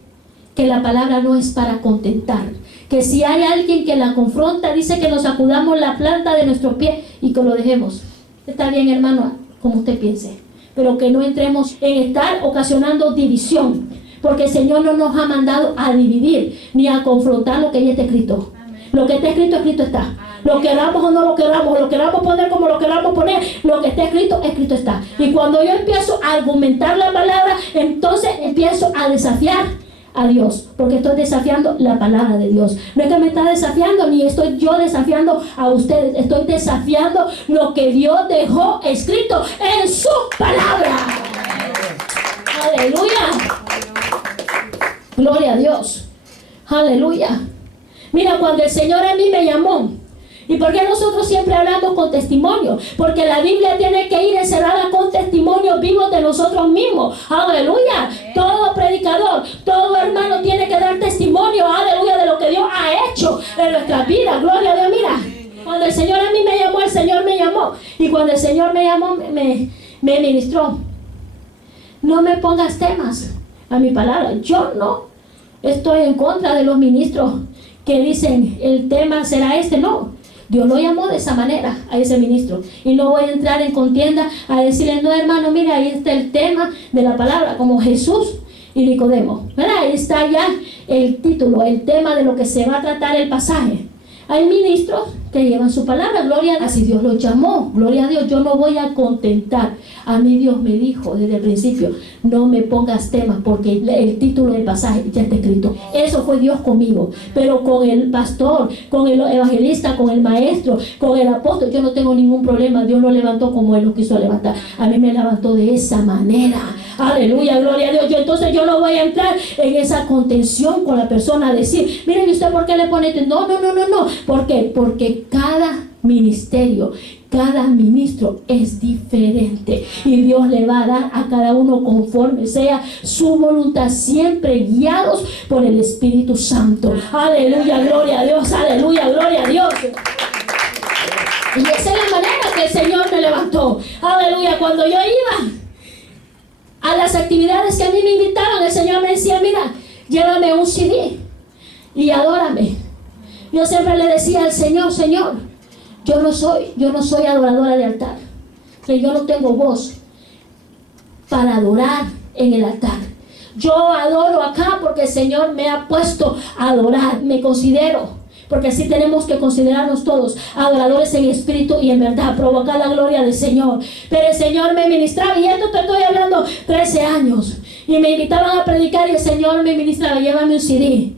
que la palabra no es para contentar, que si hay alguien que la confronta, dice que nos sacudamos la planta de nuestro pie y que lo dejemos. Está bien, hermano, como usted piense, pero que no entremos en estar ocasionando división, porque el Señor no nos ha mandado a dividir ni a confrontar lo que ya está escrito. Lo que está escrito, escrito está. Lo queramos o no lo queramos poner como lo queramos poner, lo que está escrito, escrito está. Y cuando yo empiezo a argumentar la palabra, entonces empiezo a desafiar a Dios, porque estoy desafiando la palabra de Dios. No es que me está desafiando, ni estoy yo desafiando a ustedes, estoy desafiando lo que Dios dejó escrito en su palabra. Aleluya. Gloria a Dios. Aleluya. Mira, cuando el Señor a mí me llamó, ¿y por qué nosotros siempre hablamos con testimonio? Porque la Biblia tiene que ir encerrada con testimonios vivos de nosotros mismos. Aleluya. Todo predicador, todo hermano tiene que dar testimonio, aleluya, de lo que Dios ha hecho en nuestras vidas. Gloria a Dios. Mira, cuando el Señor a mí me llamó, el Señor me llamó. Y cuando el Señor me llamó, me ministró. No me pongas temas a mi palabra. Yo no estoy en contra de los ministros que dicen el tema será este. No, Dios lo llamó de esa manera a ese ministro, y no voy a entrar en contienda a decirle, no, hermano, mira, ahí está el tema de la palabra, como Jesús y Nicodemo, ¿verdad? Ahí está ya el título, el tema de lo que se va a tratar el pasaje. Hay ministros que llevan su palabra, gloria a Dios. Así Dios los llamó, gloria a Dios. Yo no voy a contentar. A mí Dios me dijo desde el principio, no me pongas temas, porque el título del pasaje ya está escrito. Eso fue Dios conmigo. Pero con el pastor, con el evangelista, con el maestro, con el apóstol, yo no tengo ningún problema. Dios lo levantó como Él lo quiso levantar. A mí me levantó de esa manera. Aleluya, gloria a Dios. Entonces yo no voy a entrar en esa contención con la persona a decir, miren, ¿y usted por qué le pone? No. ¿Por qué? Porque cada ministerio, cada ministro es diferente, y Dios le va a dar a cada uno conforme sea su voluntad, siempre guiados por el Espíritu Santo. Aleluya, gloria a Dios. Aleluya, gloria a Dios. Y esa es la manera que el Señor me levantó. Aleluya. Cuando yo iba a las actividades que a mí me invitaban, el Señor me decía, mira, llévame un CD y adórame. Yo siempre le decía al Señor, Señor, yo no soy adoradora de altar, que yo no tengo voz para adorar en el altar. Yo adoro acá porque el Señor me ha puesto a adorar. Me considero, porque así tenemos que considerarnos todos, adoradores en espíritu y en verdad, provocar la gloria del Señor. Pero el Señor me ministraba, y esto te estoy hablando 13 años, y me invitaban a predicar y el Señor me ministraba, llévame un CD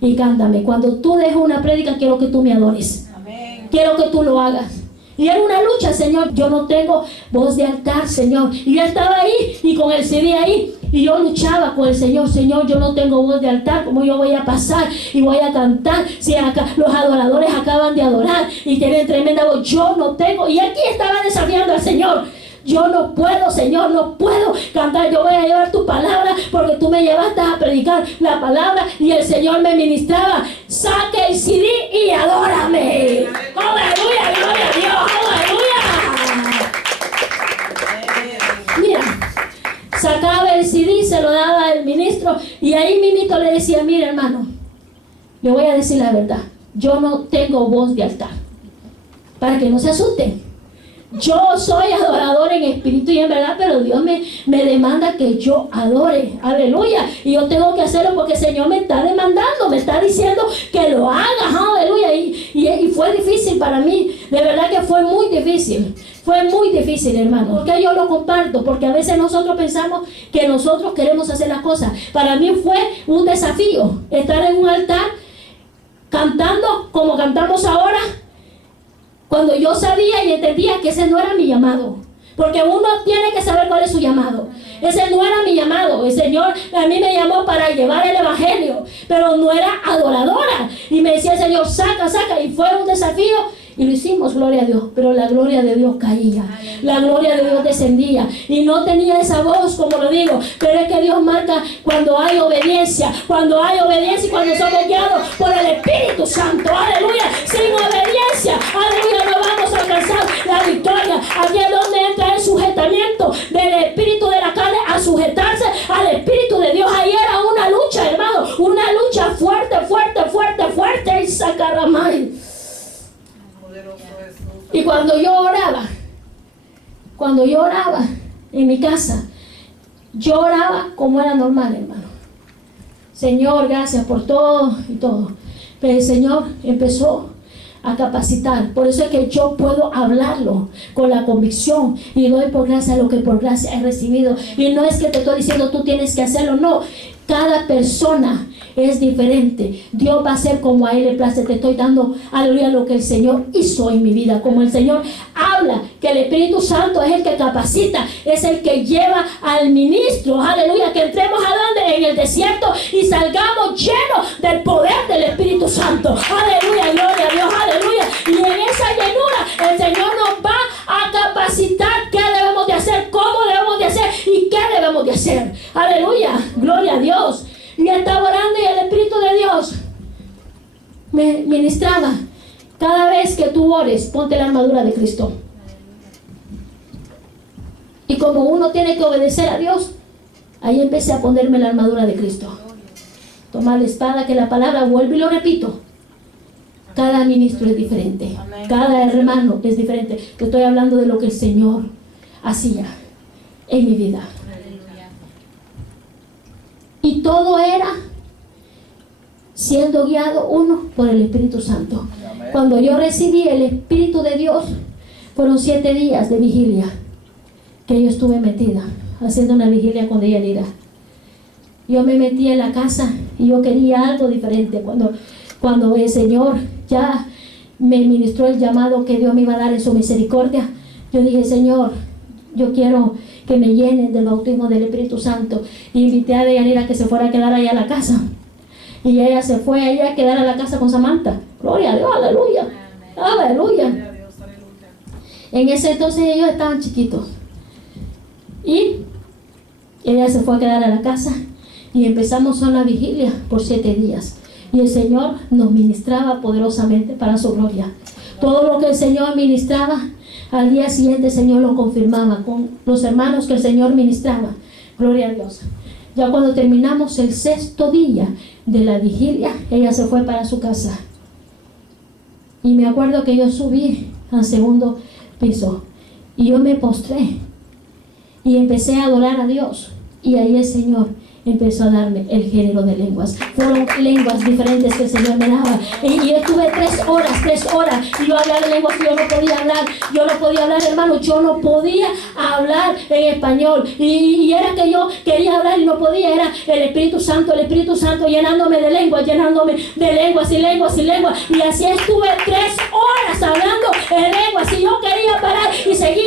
y cántame. Cuando tú dejes una prédica, quiero que tú me adores. Amén. Quiero que tú lo hagas. Y era una lucha, Señor. Yo no tengo voz de altar, Señor. Y yo estaba ahí y con el CD ahí, y yo luchaba con el Señor. Señor, yo no tengo voz de altar. ¿Cómo yo voy a pasar y voy a cantar si acá los adoradores acaban de adorar y tienen tremenda voz? Yo no tengo. Y aquí estaba desafiando al Señor. Yo no puedo, Señor, no puedo cantar. Yo voy a llevar tu palabra porque tú me llevaste a predicar la palabra. Y el Señor me ministraba. Saque el CD y adórame. Aleluya, gloria a Dios, aleluya. Mira, sacaba el CD, se lo daba al ministro, y ahí mismito le decía, mira, hermano, le voy a decir la verdad. Yo no tengo voz de altar. Para que no se asusten. Yo soy adorador en espíritu y en verdad, pero Dios me demanda que yo adore. Aleluya. Y yo tengo que hacerlo porque el Señor me está demandando, me está diciendo que lo haga. Aleluya. Y fue difícil para mí. De verdad que fue muy difícil. Fue muy difícil, hermano. Porque yo lo comparto. Porque a veces nosotros pensamos que nosotros queremos hacer las cosas. Para mí fue un desafío estar en un altar cantando como cantamos ahora. Cuando yo sabía y entendía que ese no era mi llamado. Porque uno tiene que saber cuál es su llamado. Ese no era mi llamado. El Señor a mí me llamó para llevar el evangelio. Pero no era adoradora. Y me decía el Señor, saca. Y fue un desafío. Y lo hicimos, gloria a Dios. Pero la gloria de Dios caía. La gloria de Dios descendía. Y no tenía esa voz, como lo digo. Pero es que Dios marca cuando hay obediencia. Cuando hay obediencia y cuando somos guiados por el Espíritu Santo. Aleluya. Sin obediencia, aleluya, no vamos a alcanzar la victoria. Aquí es donde entra el sujetamiento del espíritu de la carne a sujetarse al Espíritu de Dios. Ahí era una lucha, hermano. Una lucha fuerte. Y sacaramay. Y cuando yo oraba en mi casa, yo oraba como era normal, hermano. Señor, gracias por todo y todo. Pero el Señor empezó a capacitar. Por eso es que yo puedo hablarlo con la convicción y doy por gracia lo que por gracia he recibido. Y no es que te estoy diciendo tú tienes que hacerlo, no. Cada persona es diferente. Dios va a hacer como a Él le place. Te estoy dando, aleluya, lo que el Señor hizo en mi vida. Como el Señor habla, que el Espíritu Santo es el que capacita, es el que lleva al ministro, aleluya, que entremos a donde, en el desierto y salgamos llenos del poder del Espíritu Santo. Aleluya, gloria a Dios, aleluya. Y en esa llenura el Señor nos va a capacitar qué debemos de hacer, cómo debemos de hacer y qué debemos de hacer. Aleluya, gloria a Dios. Y estaba orando y el Espíritu de Dios me ministraba. Cada vez que tú ores, ponte la armadura de Cristo. Y como uno tiene que obedecer a Dios, ahí empecé a ponerme la armadura de Cristo. Tomar la espada, que la palabra, vuelvo y lo repito. Cada ministro es diferente. Cada hermano es diferente. Te estoy hablando de lo que el Señor hacía en mi vida. Y todo era siendo guiado uno por el Espíritu Santo. Amén. Cuando yo recibí el Espíritu de Dios, fueron 7 días de vigilia que yo estuve metida, haciendo una vigilia con Deyanira. Yo me metí en la casa y yo quería algo diferente. Cuando el Señor ya me ministró el llamado que Dios me iba a dar en su misericordia, yo dije, Señor, yo quiero que me llenen del bautismo del Espíritu Santo. Y invité a Deyanira que se fuera a quedar allá a la casa. Y ella se fue allá a quedar a la casa con Samantha. Gloria a Dios, aleluya. Aleluya. En ese entonces ellos estaban chiquitos. Y ella se fue a quedar a la casa. Y empezamos una vigilia por 7 días. Y el Señor nos ministraba poderosamente para su gloria. Todo lo que el Señor ministraba, al día siguiente el Señor lo confirmaba con los hermanos que el Señor ministraba. Gloria a Dios. Ya cuando terminamos el 6º día de la vigilia, ella se fue para su casa. Y me acuerdo que yo subí al 2º piso. Y yo me postré. Y empecé a adorar a Dios. Y ahí el Señor empezó a darme el género de lenguas. Fueron lenguas diferentes que el Señor me daba. Y yo estuve 3 horas. Y yo hablaba de lenguas que yo no podía hablar, hermano. Yo no podía hablar en español. Y era que yo quería hablar y no podía. Era el Espíritu Santo llenándome de lenguas y así estuve 3 horas hablando en lenguas. Y yo quería parar y seguía.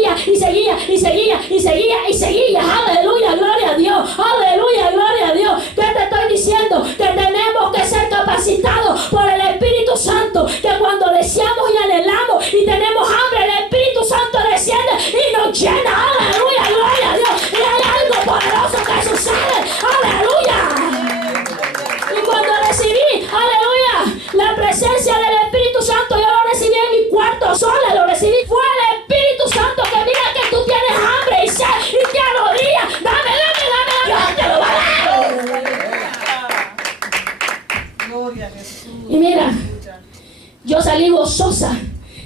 Aleluya, gloria a Dios. Aleluya, gloria a Dios. ¿Qué te estoy diciendo? Que tenemos que ser capacitados por el Espíritu Santo. Que cuando deseamos y anhelamos y tenemos hambre, el Espíritu Santo desciende y nos llena. Aleluya, gloria a Dios. Y hay algo poderoso que sucede. Aleluya. Y cuando recibí, aleluya, la presencia del Espíritu Santo, yo lo recibí en mi cuarto sola, lo recibí. Fue el Espíritu Santo que mira que tú tienes hambre y sed y te arrodillas. Dame Yo salí gozosa.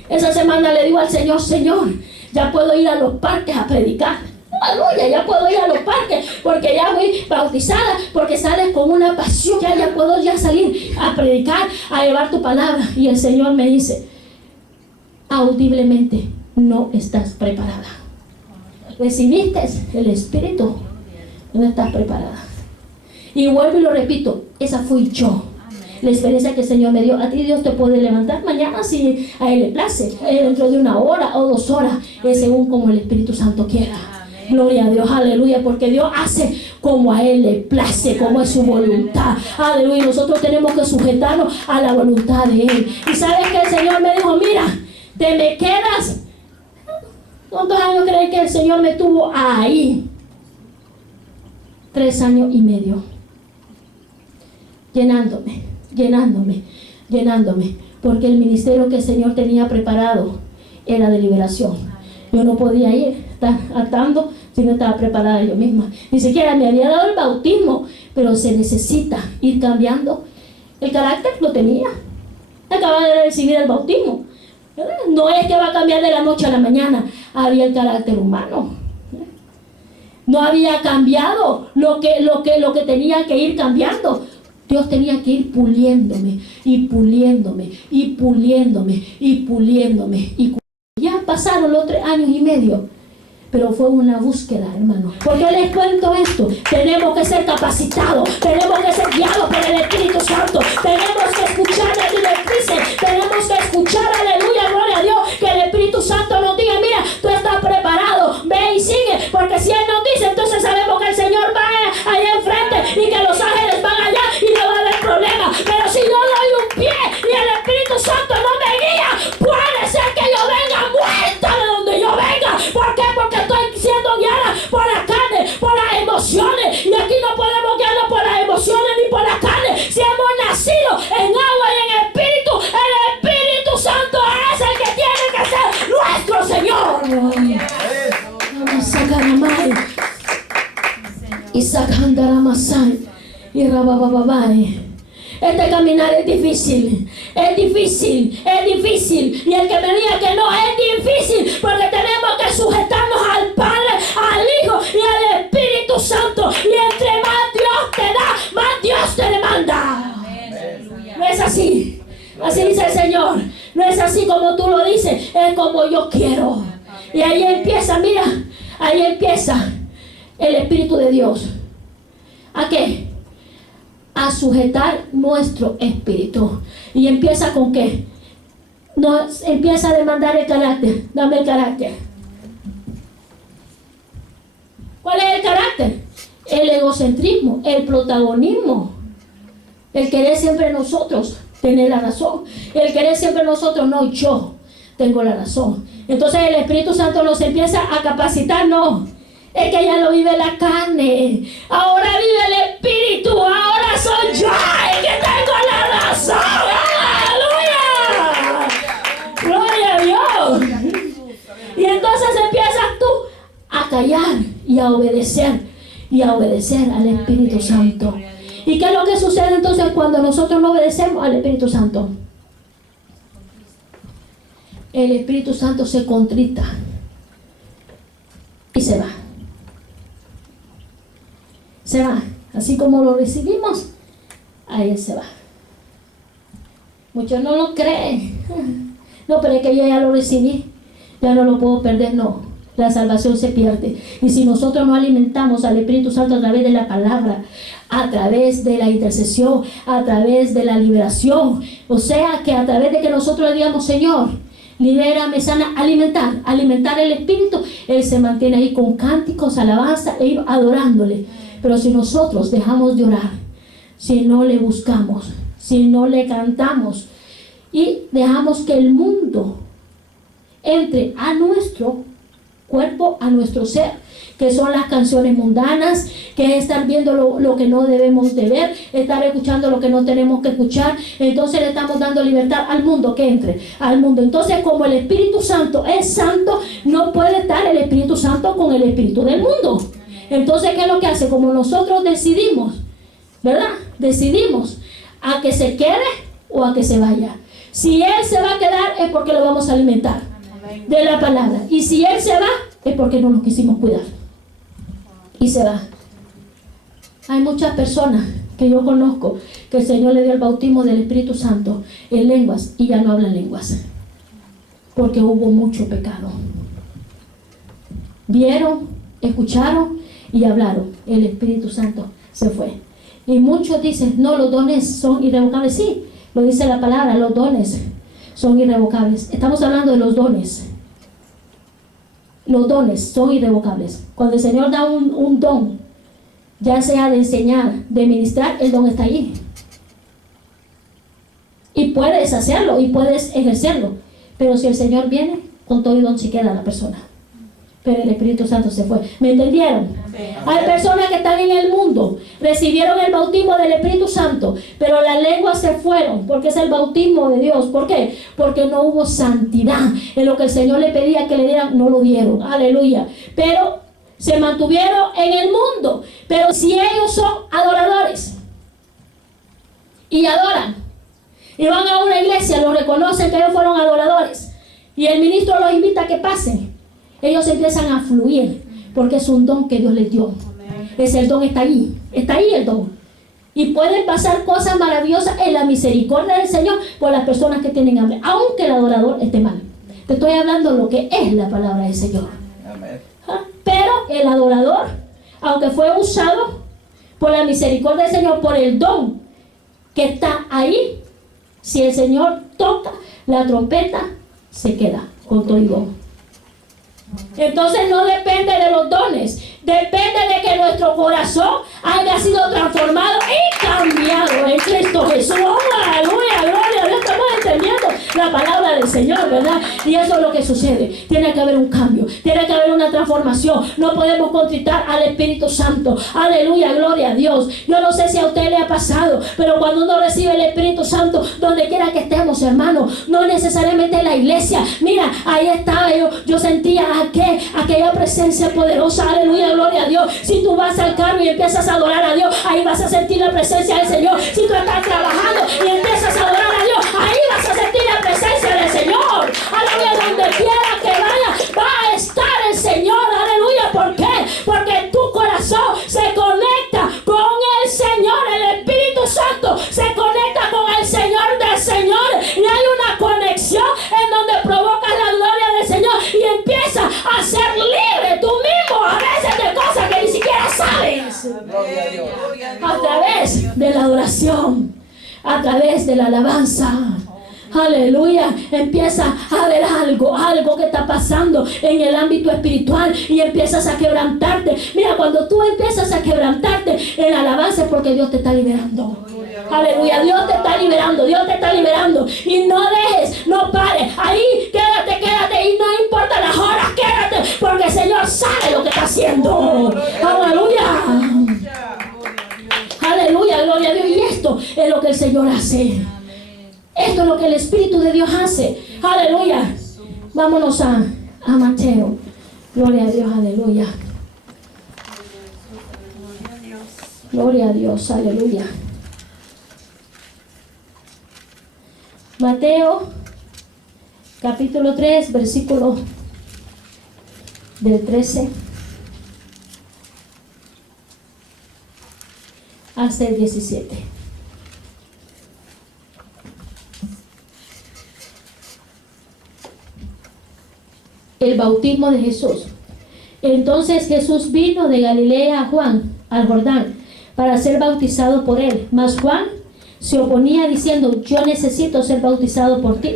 Esa semana le digo al Señor, Señor, ya puedo ir a los parques a predicar. Aleluya, ya puedo ir a los parques porque ya fui bautizada, porque sales con una pasión. Ya puedo ya salir a predicar, a llevar tu palabra. Y el Señor me dice, audiblemente, no estás preparada. Recibiste el Espíritu, no estás preparada. Y vuelvo y lo repito, esa fui yo. La experiencia que el Señor me dio. A ti Dios te puede levantar mañana si a Él le place, dentro de 1 hora o 2 horas, es según como el Espíritu Santo quiera. Gloria a Dios, aleluya, porque Dios hace como a Él le place, como es su voluntad. Aleluya, nosotros tenemos que sujetarnos a la voluntad de Él. Y sabes que el Señor me dijo, mira, te me quedas. ¿Cuántos años creen que el Señor me tuvo ahí? 3 años y medio. Llenándome, porque el ministerio que el Señor tenía preparado era de liberación. Yo no podía ir, estar atando si no estaba preparada yo misma. Ni siquiera me había dado el bautismo, pero se necesita ir cambiando. El carácter lo tenía. Acababa de recibir el bautismo. No es que va a cambiar de la noche a la mañana. Había el carácter humano. No había cambiado lo que tenía que ir cambiando. Dios tenía que ir puliéndome. Y ya pasaron los 3 años y medio. Pero fue una búsqueda, hermano. ¿Por qué les cuento esto? Tenemos que ser capacitados. Tenemos que ser guiados por el Espíritu Santo. Tenemos que escuchar las directrices. Tenemos que escuchar, aleluya, gloria a Dios. Que el Espíritu Santo nos diga, mira, tú estás preparado. Ve y sigue. Porque si Él nos dice, entonces sabemos que el Señor va allá enfrente y que los ángeles van allá y no va a haber problema. Pero si yo doy un pie y el Espíritu Santo no me guía, puede ser que yo venga muerta de donde yo venga. ¿Por qué? Porque estoy siendo guiada por la carne, por las emociones. Y aquí no podemos guiarnos por las emociones ni por la carne. Si hemos nacido en agua y en espíritu, el Espíritu Santo es el que tiene que ser nuestro Señor. Vamos a sacar a Mari. Y sacando a la Masai. Y rabababai. Este caminar es difícil. Y el que me diga que no es difícil, porque tenemos que sujetarnos al Padre, al Hijo y al Espíritu Santo. Y entre más Dios te da, más Dios te demanda. No es así. Así dice el Señor. No es así como tú lo dices, es como yo quiero. Y ahí empieza, mira, ahí empieza el Espíritu de Dios. ¿A qué? A sujetar nuestro espíritu. Y empieza con qué? Nos empieza a demandar el carácter. Dame el carácter. ¿Cuál es el carácter? El egocentrismo, el protagonismo, el querer siempre nosotros tener la razón, el querer siempre nosotros, no, yo tengo la razón. Entonces el Espíritu Santo nos empieza a capacitar, no, es que ya no vive la carne, ahora vive el Espíritu, ahora soy yo el que tengo la razón. ¡Aleluya! ¡Gloria a Dios! Y entonces empiezas tú a callar y a obedecer al Espíritu Santo. ¿Y qué es lo que sucede entonces cuando nosotros no obedecemos al Espíritu Santo? El Espíritu Santo se contrita y se va. Se va. Así como lo recibimos, ahí se va. Muchos no lo creen. No, pero es que yo ya lo recibí, ya no lo puedo perder, no. La salvación se pierde. Y si nosotros no alimentamos al Espíritu Santo a través de la palabra, a través de la intercesión, a través de la liberación, o sea que a través de que nosotros le digamos, Señor, libérame, sana, alimentar el Espíritu, Él se mantiene ahí con cánticos, alabanza e ir adorándole. Pero si nosotros dejamos de orar, si no le buscamos, si no le cantamos y dejamos que el mundo entre a nuestro cuerpo, a nuestro ser, que son las canciones mundanas, que es estar viendo lo que no debemos de ver, estar escuchando lo que no tenemos que escuchar, entonces le estamos dando libertad al mundo, que entre al mundo. Entonces, como el Espíritu Santo es santo, no puede estar el Espíritu Santo con el espíritu del mundo. Entonces, ¿qué es lo que hace? Como nosotros decidimos, ¿verdad? Decidimos a que se quede o a que se vaya. Si Él se va a quedar es porque lo vamos a alimentar de la palabra. Y si Él se va es porque no lo quisimos cuidar. Y se va. Hay muchas personas que yo conozco que el Señor le dio el bautismo del Espíritu Santo en lenguas y ya no hablan lenguas. Porque hubo mucho pecado. Vieron, escucharon y hablaron. El Espíritu Santo se fue. Y muchos dicen, no, los dones son irrevocables. Sí, lo dice la palabra, los dones son irrevocables. Estamos hablando de los dones. Los dones son irrevocables. Cuando el Señor da un don, ya sea de enseñar, de ministrar, el don está allí. Y puedes hacerlo y puedes ejercerlo. Pero si el Señor viene, con todo y don se queda la persona. Pero el Espíritu Santo se fue. ¿Me entendieron? Hay personas que están en el mundo, recibieron el bautismo del Espíritu Santo, pero las lenguas se fueron, porque es el bautismo de Dios. ¿Por qué? Porque no hubo santidad. En lo que el Señor le pedía que le dieran, no lo dieron. Aleluya. Pero se mantuvieron en el mundo. Pero si ellos son adoradores y adoran, y van a una iglesia, lo reconocen que ellos fueron adoradores, y el ministro los invita a que pasen, ellos empiezan a fluir, porque es un don que Dios les dio. Es el don, está ahí el don. Y pueden pasar cosas maravillosas en la misericordia del Señor por las personas que tienen hambre, aunque el adorador esté mal. Te estoy hablando lo que es la palabra del Señor. Pero el adorador, aunque fue usado por la misericordia del Señor, por el don que está ahí, si el Señor toca la trompeta, se queda con todo el don. Entonces no depende de los dones, depende de que nuestro corazón haya sido transformado y cambiado en Cristo Jesús. Aleluya, gloria a Dios. Estamos entendiendo la palabra del Señor, ¿verdad? Y eso es lo que sucede. Tiene que haber un cambio, tiene que haber una transformación. No podemos contritar al Espíritu Santo. Aleluya, gloria a Dios. Yo no sé si a usted le ha pasado, pero cuando uno recibe el Espíritu Santo, donde quiera que estemos, hermanos, no necesariamente en la iglesia. Mira, ahí estaba yo sentía aquella presencia poderosa. Aleluya, gloria a Dios. Si tú vas al carro y empiezas a adorar a Dios, ahí vas a sentir la presencia del Señor. Si tú estás trabajando y empiezas a adorar a Dios, ahí vas a sentir la presencia del Señor. Aleluya, donde quiera que vaya, va a estar el Señor. Aleluya, ¿por qué? Porque tu corazón se conecta con el Señor. El Espíritu Santo se conecta con el Señor del Señor, y hay una conexión en donde provocas la gloria del Señor y empieza a ser libre tú mismo a veces de cosas que ni siquiera sabes. A través de la adoración, a través de la alabanza. Aleluya, empieza a ver algo que está pasando en el ámbito espiritual y empiezas a quebrantarte. Mira, cuando tú empiezas a quebrantarte en la alabanza es porque Dios te está liberando. Aleluya, Dios te está liberando, Dios te está liberando. Y no dejes, no pares, ahí quédate y no importa las horas, quédate, porque el Señor sabe lo que está haciendo. Aleluya. Aleluya, gloria a Dios. Y esto es lo que el Señor hace. Esto es lo que el Espíritu de Dios hace. Aleluya. Vámonos a Mateo. Gloria a Dios, aleluya. Gloria a Dios, aleluya. Mateo, capítulo 3, versículo del 13 hasta el 17. El bautismo de Jesús. Entonces Jesús vino de Galilea a Juan, al Jordán, para ser bautizado por él. Mas Juan se oponía diciendo: yo necesito ser bautizado por ti,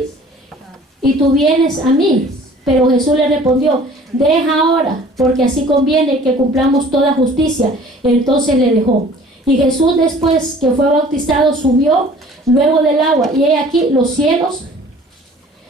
y tú vienes a mí. Pero Jesús le respondió: deja ahora, porque así conviene que cumplamos toda justicia. Entonces le dejó. Y Jesús, después que fue bautizado, subió luego del agua, y he aquí los cielos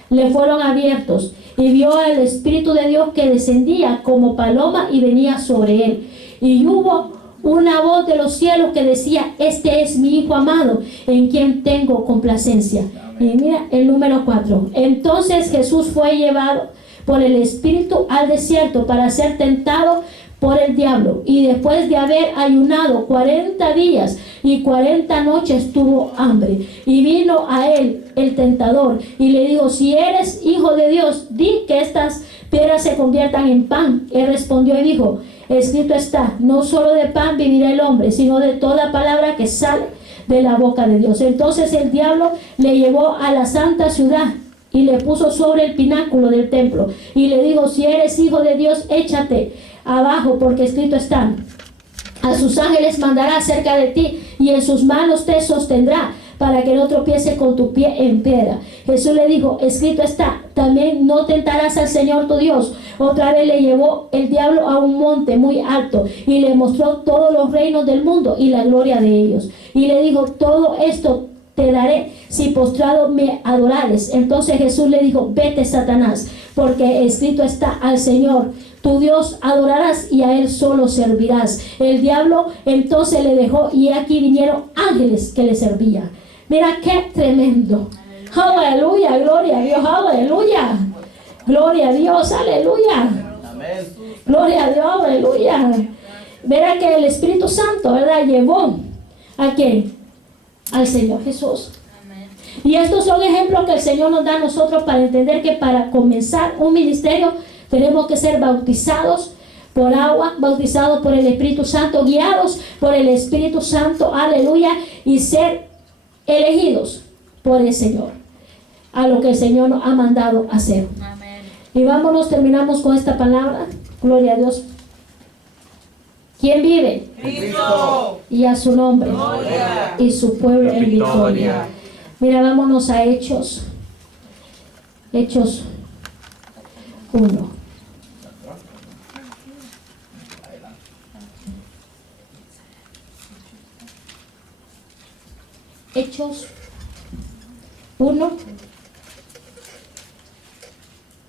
le fueron abiertos, y vio al Espíritu de Dios que descendía como paloma y venía sobre él. Y hubo una voz de los cielos que decía: este es mi Hijo amado, en quien tengo complacencia. Y mira el número 4. Entonces Jesús fue llevado por el Espíritu al desierto para ser tentado por el diablo, y después de haber ayunado 40 días y 40 noches tuvo hambre. Y vino a él el tentador y le dijo: si eres hijo de Dios, di que estas piedras se conviertan en pan. Él respondió y dijo: escrito está, no solo de pan vivirá el hombre, sino de toda palabra que sale de la boca de Dios. Entonces el diablo le llevó a la santa ciudad y le puso sobre el pináculo del templo y le dijo: si eres hijo de Dios, échate abajo, porque escrito está, a sus ángeles mandará cerca de ti y en sus manos te sostendrá, para que no tropiece con tu pie en piedra. Jesús le dijo: escrito está, también no tentarás al Señor tu Dios. Otra vez le llevó el diablo a un monte muy alto y le mostró todos los reinos del mundo y la gloria de ellos. Y le dijo: todo esto te daré si postrado me adorares. Entonces Jesús le dijo: vete, Satanás, porque escrito está, al Señor tu Dios adorarás y a él solo servirás. El diablo entonces le dejó y aquí vinieron ángeles que le servían. Mira qué tremendo. Aleluya, gloria a Dios, aleluya. Gloria a Dios, aleluya. Amén. Gloria a Dios, aleluya. Mira que el Espíritu Santo, ¿verdad?, llevó ¿a quién? Al Señor Jesús. Y estos son ejemplos que el Señor nos da a nosotros para entender que para comenzar un ministerio tenemos que ser bautizados por agua, bautizados por el Espíritu Santo, guiados por el Espíritu Santo, aleluya, y ser elegidos por el Señor, a lo que el Señor nos ha mandado hacer. Amén. Y vámonos, terminamos con esta palabra, gloria a Dios. ¿Quién vive? Cristo. Y a su nombre. Gloria. Y su pueblo en victoria. Mira, vámonos a Hechos. Hechos 1. Hechos 1,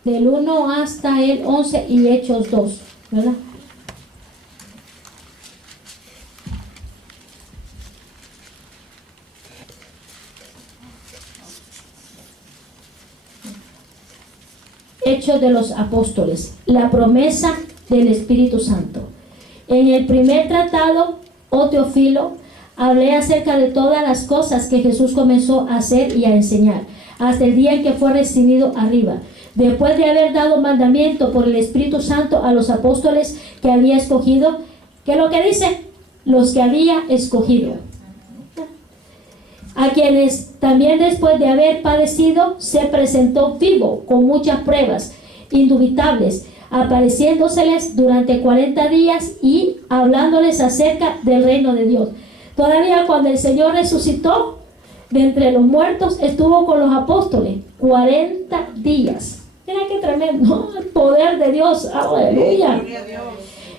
del 1 hasta el 11, y Hechos 2, ¿verdad? Hechos de los Apóstoles, la promesa del Espíritu Santo. En el primer tratado, oh Teófilo, hablé acerca de todas las cosas que Jesús comenzó a hacer y a enseñar, hasta el día en que fue recibido arriba, después de haber dado mandamiento por el Espíritu Santo a los apóstoles que había escogido. ¿Qué es lo que dice? Los que había escogido, a quienes también después de haber padecido se presentó vivo con muchas pruebas indubitables, apareciéndoseles durante 40 días y hablándoles acerca del reino de Dios. Todavía cuando el Señor resucitó de entre los muertos, estuvo con los apóstoles 40 días. Mira qué tremendo, el poder de Dios, aleluya. Gloria a Dios.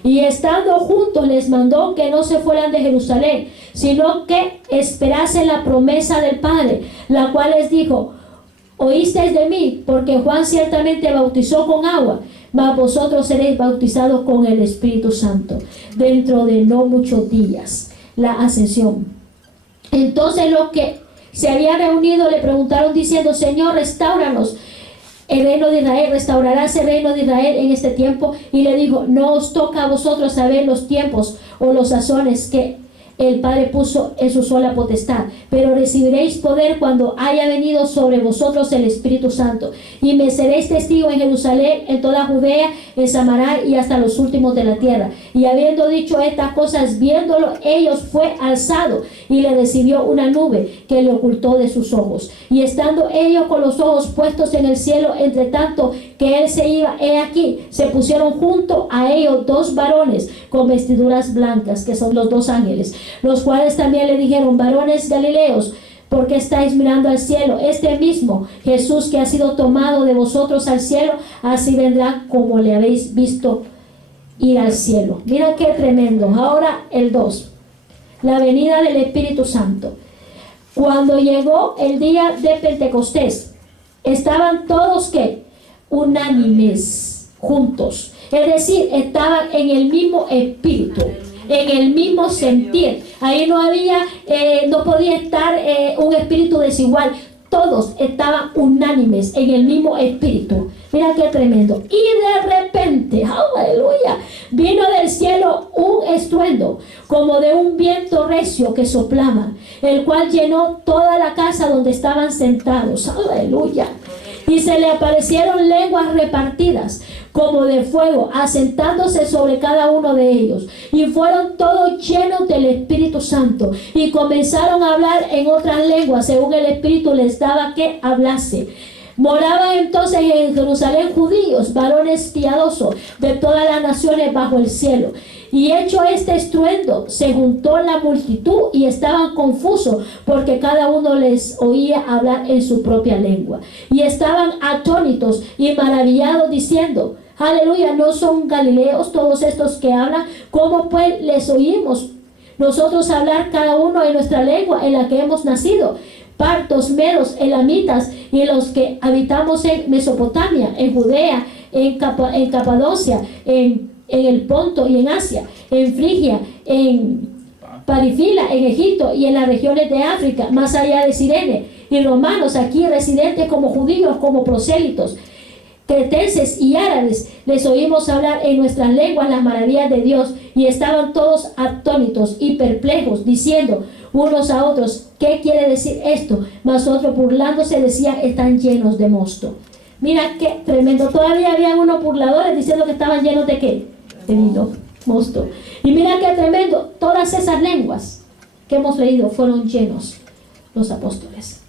Y estando juntos les mandó que no se fueran de Jerusalén, sino que esperasen la promesa del Padre, la cual les dijo: oísteis de mí, porque Juan ciertamente bautizó con agua, mas vosotros seréis bautizados con el Espíritu Santo dentro de no muchos días. La ascensión. Entonces los que se habían reunido le preguntaron diciendo: Señor, restáuranos el reino de Israel, ¿restaurarás el reino de Israel en este tiempo? Y le dijo: no os toca a vosotros saber los tiempos o los sazones que el Padre puso en su sola potestad, pero recibiréis poder cuando haya venido sobre vosotros el Espíritu Santo, y me seréis testigo en Jerusalén, en toda Judea, en Samaria y hasta los últimos de la tierra. Y habiendo dicho estas cosas, viéndolo ellos, fue alzado y le recibió una nube que le ocultó de sus ojos. Y estando ellos con los ojos puestos en el cielo, entre tanto que él se iba, he aquí, se pusieron junto a ellos dos varones con vestiduras blancas, que son los dos ángeles, los cuales también le dijeron: varones galileos, ¿por qué estáis mirando al cielo? Este mismo Jesús que ha sido tomado de vosotros al cielo, así vendrá como le habéis visto ir al cielo. Mira qué tremendo. Ahora el 2, la venida del Espíritu Santo. Cuando llegó el día de Pentecostés, estaban todos ¿qué? Unánimes, juntos. Es decir, estaban en el mismo espíritu, en el mismo sentir. Ahí no había, no podía estar un espíritu desigual. todos estaban unánimes en el mismo espíritu. Mira qué tremendo. Y de repente, aleluya, vino del cielo un estruendo como de un viento recio que soplaba, el cual llenó toda la casa donde estaban sentados. Aleluya. Y se le aparecieron lenguas repartidas como de fuego, asentándose sobre cada uno de ellos. Y fueron todos llenos del Espíritu Santo. Y comenzaron a hablar en otras lenguas, según el Espíritu les daba que hablase. Moraban entonces en Jerusalén judíos, varones piadosos de todas las naciones bajo el cielo. Y hecho este estruendo, se juntó la multitud y estaban confusos, porque cada uno les oía hablar en su propia lengua. Y estaban atónitos y maravillados, diciendo: aleluya, ¿no son galileos todos estos que hablan? ¿Cómo pues les oímos nosotros hablar cada uno en nuestra lengua en la que hemos nacido? Partos, medos, elamitas y los que habitamos en Mesopotamia, en Judea, en Capadocia, en el Ponto y en Asia, en Frigia, en Parifila, en Egipto y en las regiones de África, más allá de Cirene, y romanos aquí residentes como judíos, como prosélitos, cretenses y árabes, les oímos hablar en nuestras lenguas las maravillas de Dios, y estaban todos atónitos y perplejos, diciendo unos a otros: ¿qué quiere decir esto? Mas otros, burlándose, decían: están llenos de mosto. Mira qué tremendo. Todavía había unos burladores diciendo que estaban llenos de ¿qué? De vino, mosto. Y mira qué tremendo. Todas esas lenguas que hemos leído fueron llenos los apóstoles.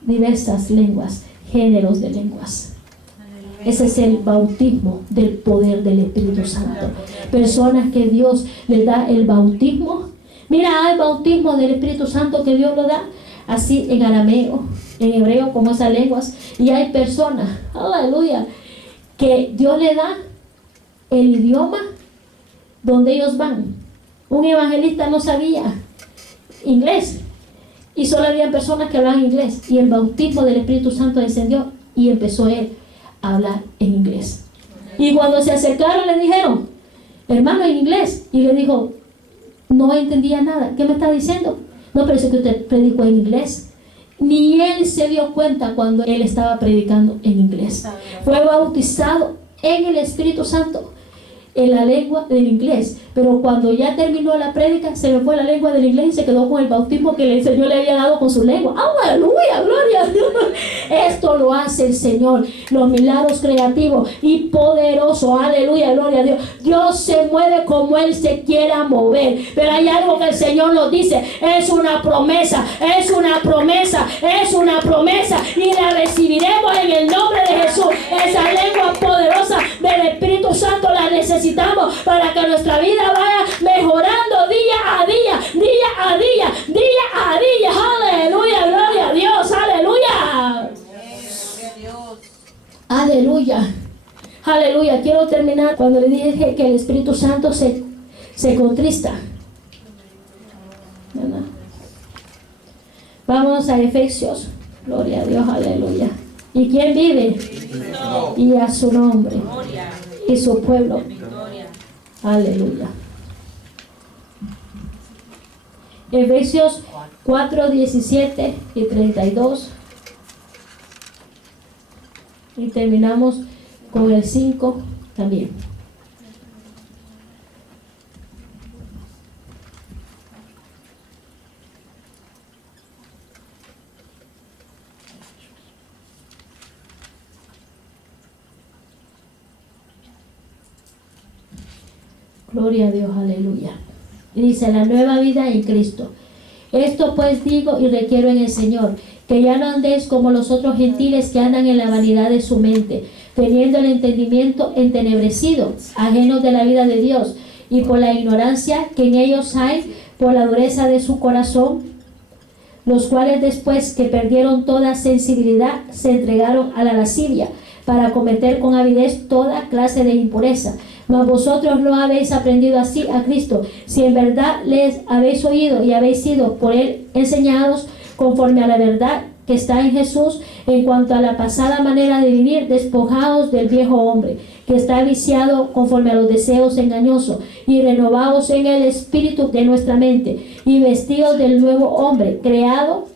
Diversas lenguas, géneros de lenguas. Ese es el bautismo del poder del Espíritu Santo. Personas que Dios les da el bautismo. Mira, hay bautismo del Espíritu Santo que Dios lo da así en arameo, en hebreo, como esas lenguas. Y hay personas, aleluya, que Dios le da el idioma donde ellos van. Un evangelista no sabía inglés y solo había personas que hablaban inglés, y el bautismo del Espíritu Santo descendió y empezó él a hablar en inglés. Y cuando se acercaron le dijeron: hermano, en inglés. Y le dijo: no entendía nada. ¿Qué me está diciendo? No, pero es que usted predicó en inglés. Ni él se dio cuenta cuando él estaba predicando en inglés. Fue bautizado en el Espíritu Santo, en la lengua del inglés, pero cuando ya terminó la prédica se le fue la lengua del inglés y se quedó con el bautismo que el Señor le había dado con su lengua. ¡Aleluya! ¡Gloria a Dios! Esto lo hace el Señor, los milagros creativos y poderosos. ¡Aleluya! ¡Gloria a Dios! Dios se mueve como Él se quiera mover, pero hay algo que el Señor nos dice: es una promesa, es una promesa, es una promesa, y la recibiremos en el nombre de Jesús. Esa lengua poderosa del Espíritu Santo la necesitamos para que nuestra vida vaya mejorando día a día, día a día, día a día. Aleluya, gloria a Dios, aleluya. Aleluya, aleluya. Quiero terminar cuando le dije que el Espíritu Santo se contrista, ¿verdad? Vámonos a Efesios, gloria a Dios, aleluya. ¿Y quién vive? Y a su nombre y su pueblo. Aleluya. Efesios 4, 17 y 32. Y terminamos con el 5 también. Gloria a Dios, aleluya. Y dice: la nueva vida en Cristo. Esto pues digo y requiero en el Señor, que ya no andéis como los otros gentiles que andan en la vanidad de su mente, teniendo el entendimiento entenebrecido, ajenos de la vida de Dios, y por la ignorancia que en ellos hay, por la dureza de su corazón, los cuales después que perdieron toda sensibilidad, se entregaron a la lascivia, para cometer con avidez toda clase de impureza. Mas vosotros no habéis aprendido así a Cristo, si en verdad les habéis oído y habéis sido por Él enseñados conforme a la verdad que está en Jesús, en cuanto a la pasada manera de vivir, despojados del viejo hombre, que está viciado conforme a los deseos engañosos, y renovados en el espíritu de nuestra mente, y vestidos del nuevo hombre, creado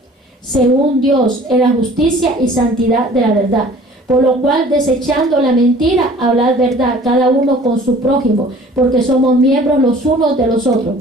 según Dios, en la justicia y santidad de la verdad. Por lo cual, desechando la mentira, hablad verdad, cada uno con su prójimo, porque somos miembros los unos de los otros.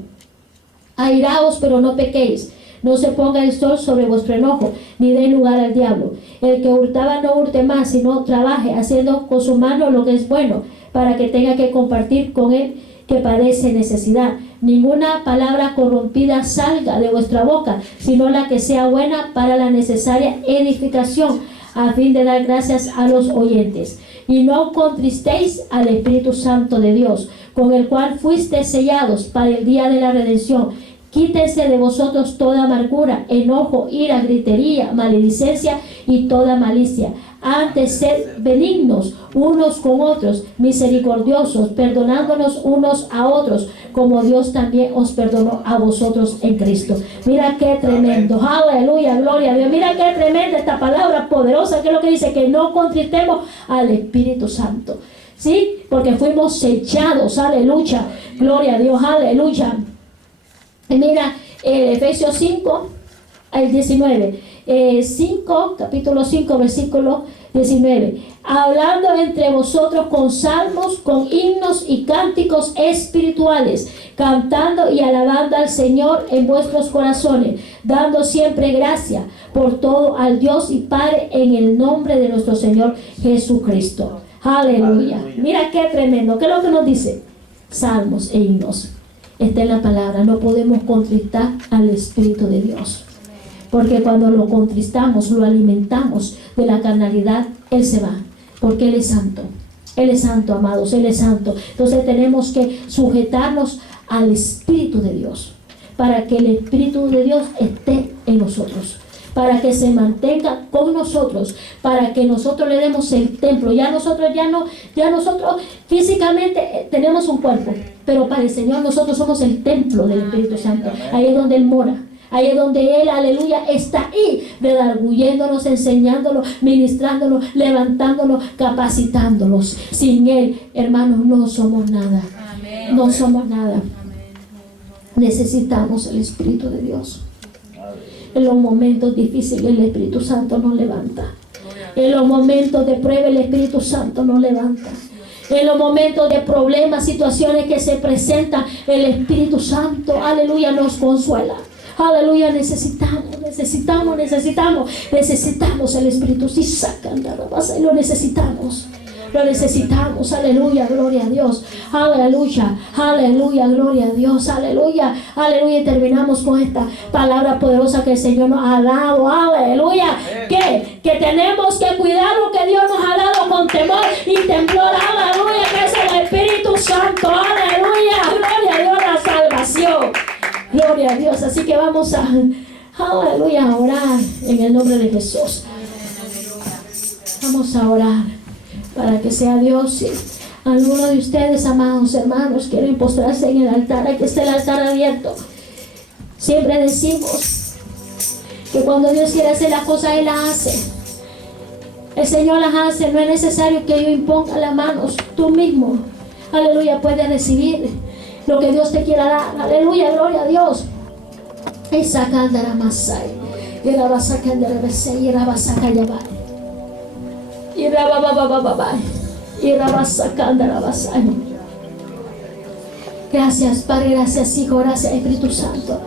Airaos, pero no pequéis. No se ponga el sol sobre vuestro enojo, ni dé lugar al diablo. El que hurtaba no hurte más, sino trabaje, haciendo con su mano lo que es bueno, para que tenga que compartir con él que padece necesidad. Ninguna palabra corrompida salga de vuestra boca, sino la que sea buena para la necesaria edificación, a fin de dar gracias a los oyentes. Y no contristéis al Espíritu Santo de Dios, con el cual fuisteis sellados para el día de la redención. Quítese de vosotros toda amargura, enojo, ira, gritería, maledicencia y toda malicia. Antes, sed benignos unos con otros, misericordiosos, perdonándonos unos a otros, como Dios también os perdonó a vosotros en Cristo. Mira qué tremendo. Aleluya, gloria a Dios. Mira qué tremenda esta palabra poderosa, que es lo que dice, que no contristemos al Espíritu Santo. ¿Sí? Porque fuimos sellados. Aleluya, gloria a Dios. Aleluya. Y mira, Efesios 5 al 19. Capítulo 5, versículo 19. Hablando entre vosotros con salmos, con himnos y cánticos espirituales, cantando y alabando al Señor en vuestros corazones, dando siempre gracia por todo al Dios y Padre en el nombre de nuestro Señor Jesucristo. Aleluya. Mira qué tremendo. ¿Qué es lo que nos dice? Salmos e himnos. Esta es la palabra. No podemos contristar al Espíritu de Dios. Porque cuando lo contristamos, lo alimentamos de la carnalidad, Él se va. Porque Él es santo. Él es santo, amados. Él es santo. Entonces tenemos que sujetarnos al Espíritu de Dios. Para que el Espíritu de Dios esté en nosotros. Para que se mantenga con nosotros. Para que nosotros le demos el templo. Ya nosotros físicamente tenemos un cuerpo. Pero para el Señor nosotros somos el templo del Espíritu Santo. Ahí es donde Él mora. Ahí es donde Él, aleluya, está ahí, redarguyéndonos, enseñándonos, ministrándonos, levantándonos, capacitándonos. Sin Él, hermanos, no somos nada. Amén. No somos nada. Amén. Necesitamos el Espíritu de Dios. En los momentos difíciles el Espíritu Santo nos levanta. En los momentos de prueba el Espíritu Santo nos levanta. En los momentos de problemas, situaciones que se presentan, el Espíritu Santo, aleluya, nos consuela. Aleluya, necesitamos el Espíritu. Si sacan de la base, lo necesitamos, aleluya, gloria a Dios, aleluya, gloria a Dios, aleluya, y terminamos con esta palabra poderosa que el Señor nos ha dado, aleluya, que tenemos que cuidar lo que Dios nos ha dado con temor y temblor, aleluya, que es el Espíritu Santo, aleluya, gloria a Dios, la salvación. Gloria a Dios. Así que vamos a, aleluya, a orar en el nombre de Jesús. Vamos a orar para que sea Dios. Si alguno de ustedes, amados hermanos, quieren postrarse en el altar, aquí está el altar abierto. Siempre decimos que cuando Dios quiere hacer las cosas, Él las hace. El Señor las hace. No es necesario que yo imponga las manos. Tú mismo, aleluya, puedes recibir lo que Dios te quiera dar. Aleluya, gloria a Dios. Y sacando la masai. Y la va sacando la besay. Y la va sacando. Y la va. Y la va sacando la basay. Gracias, Padre. Gracias, Hijo. Gracias, Espíritu Santo.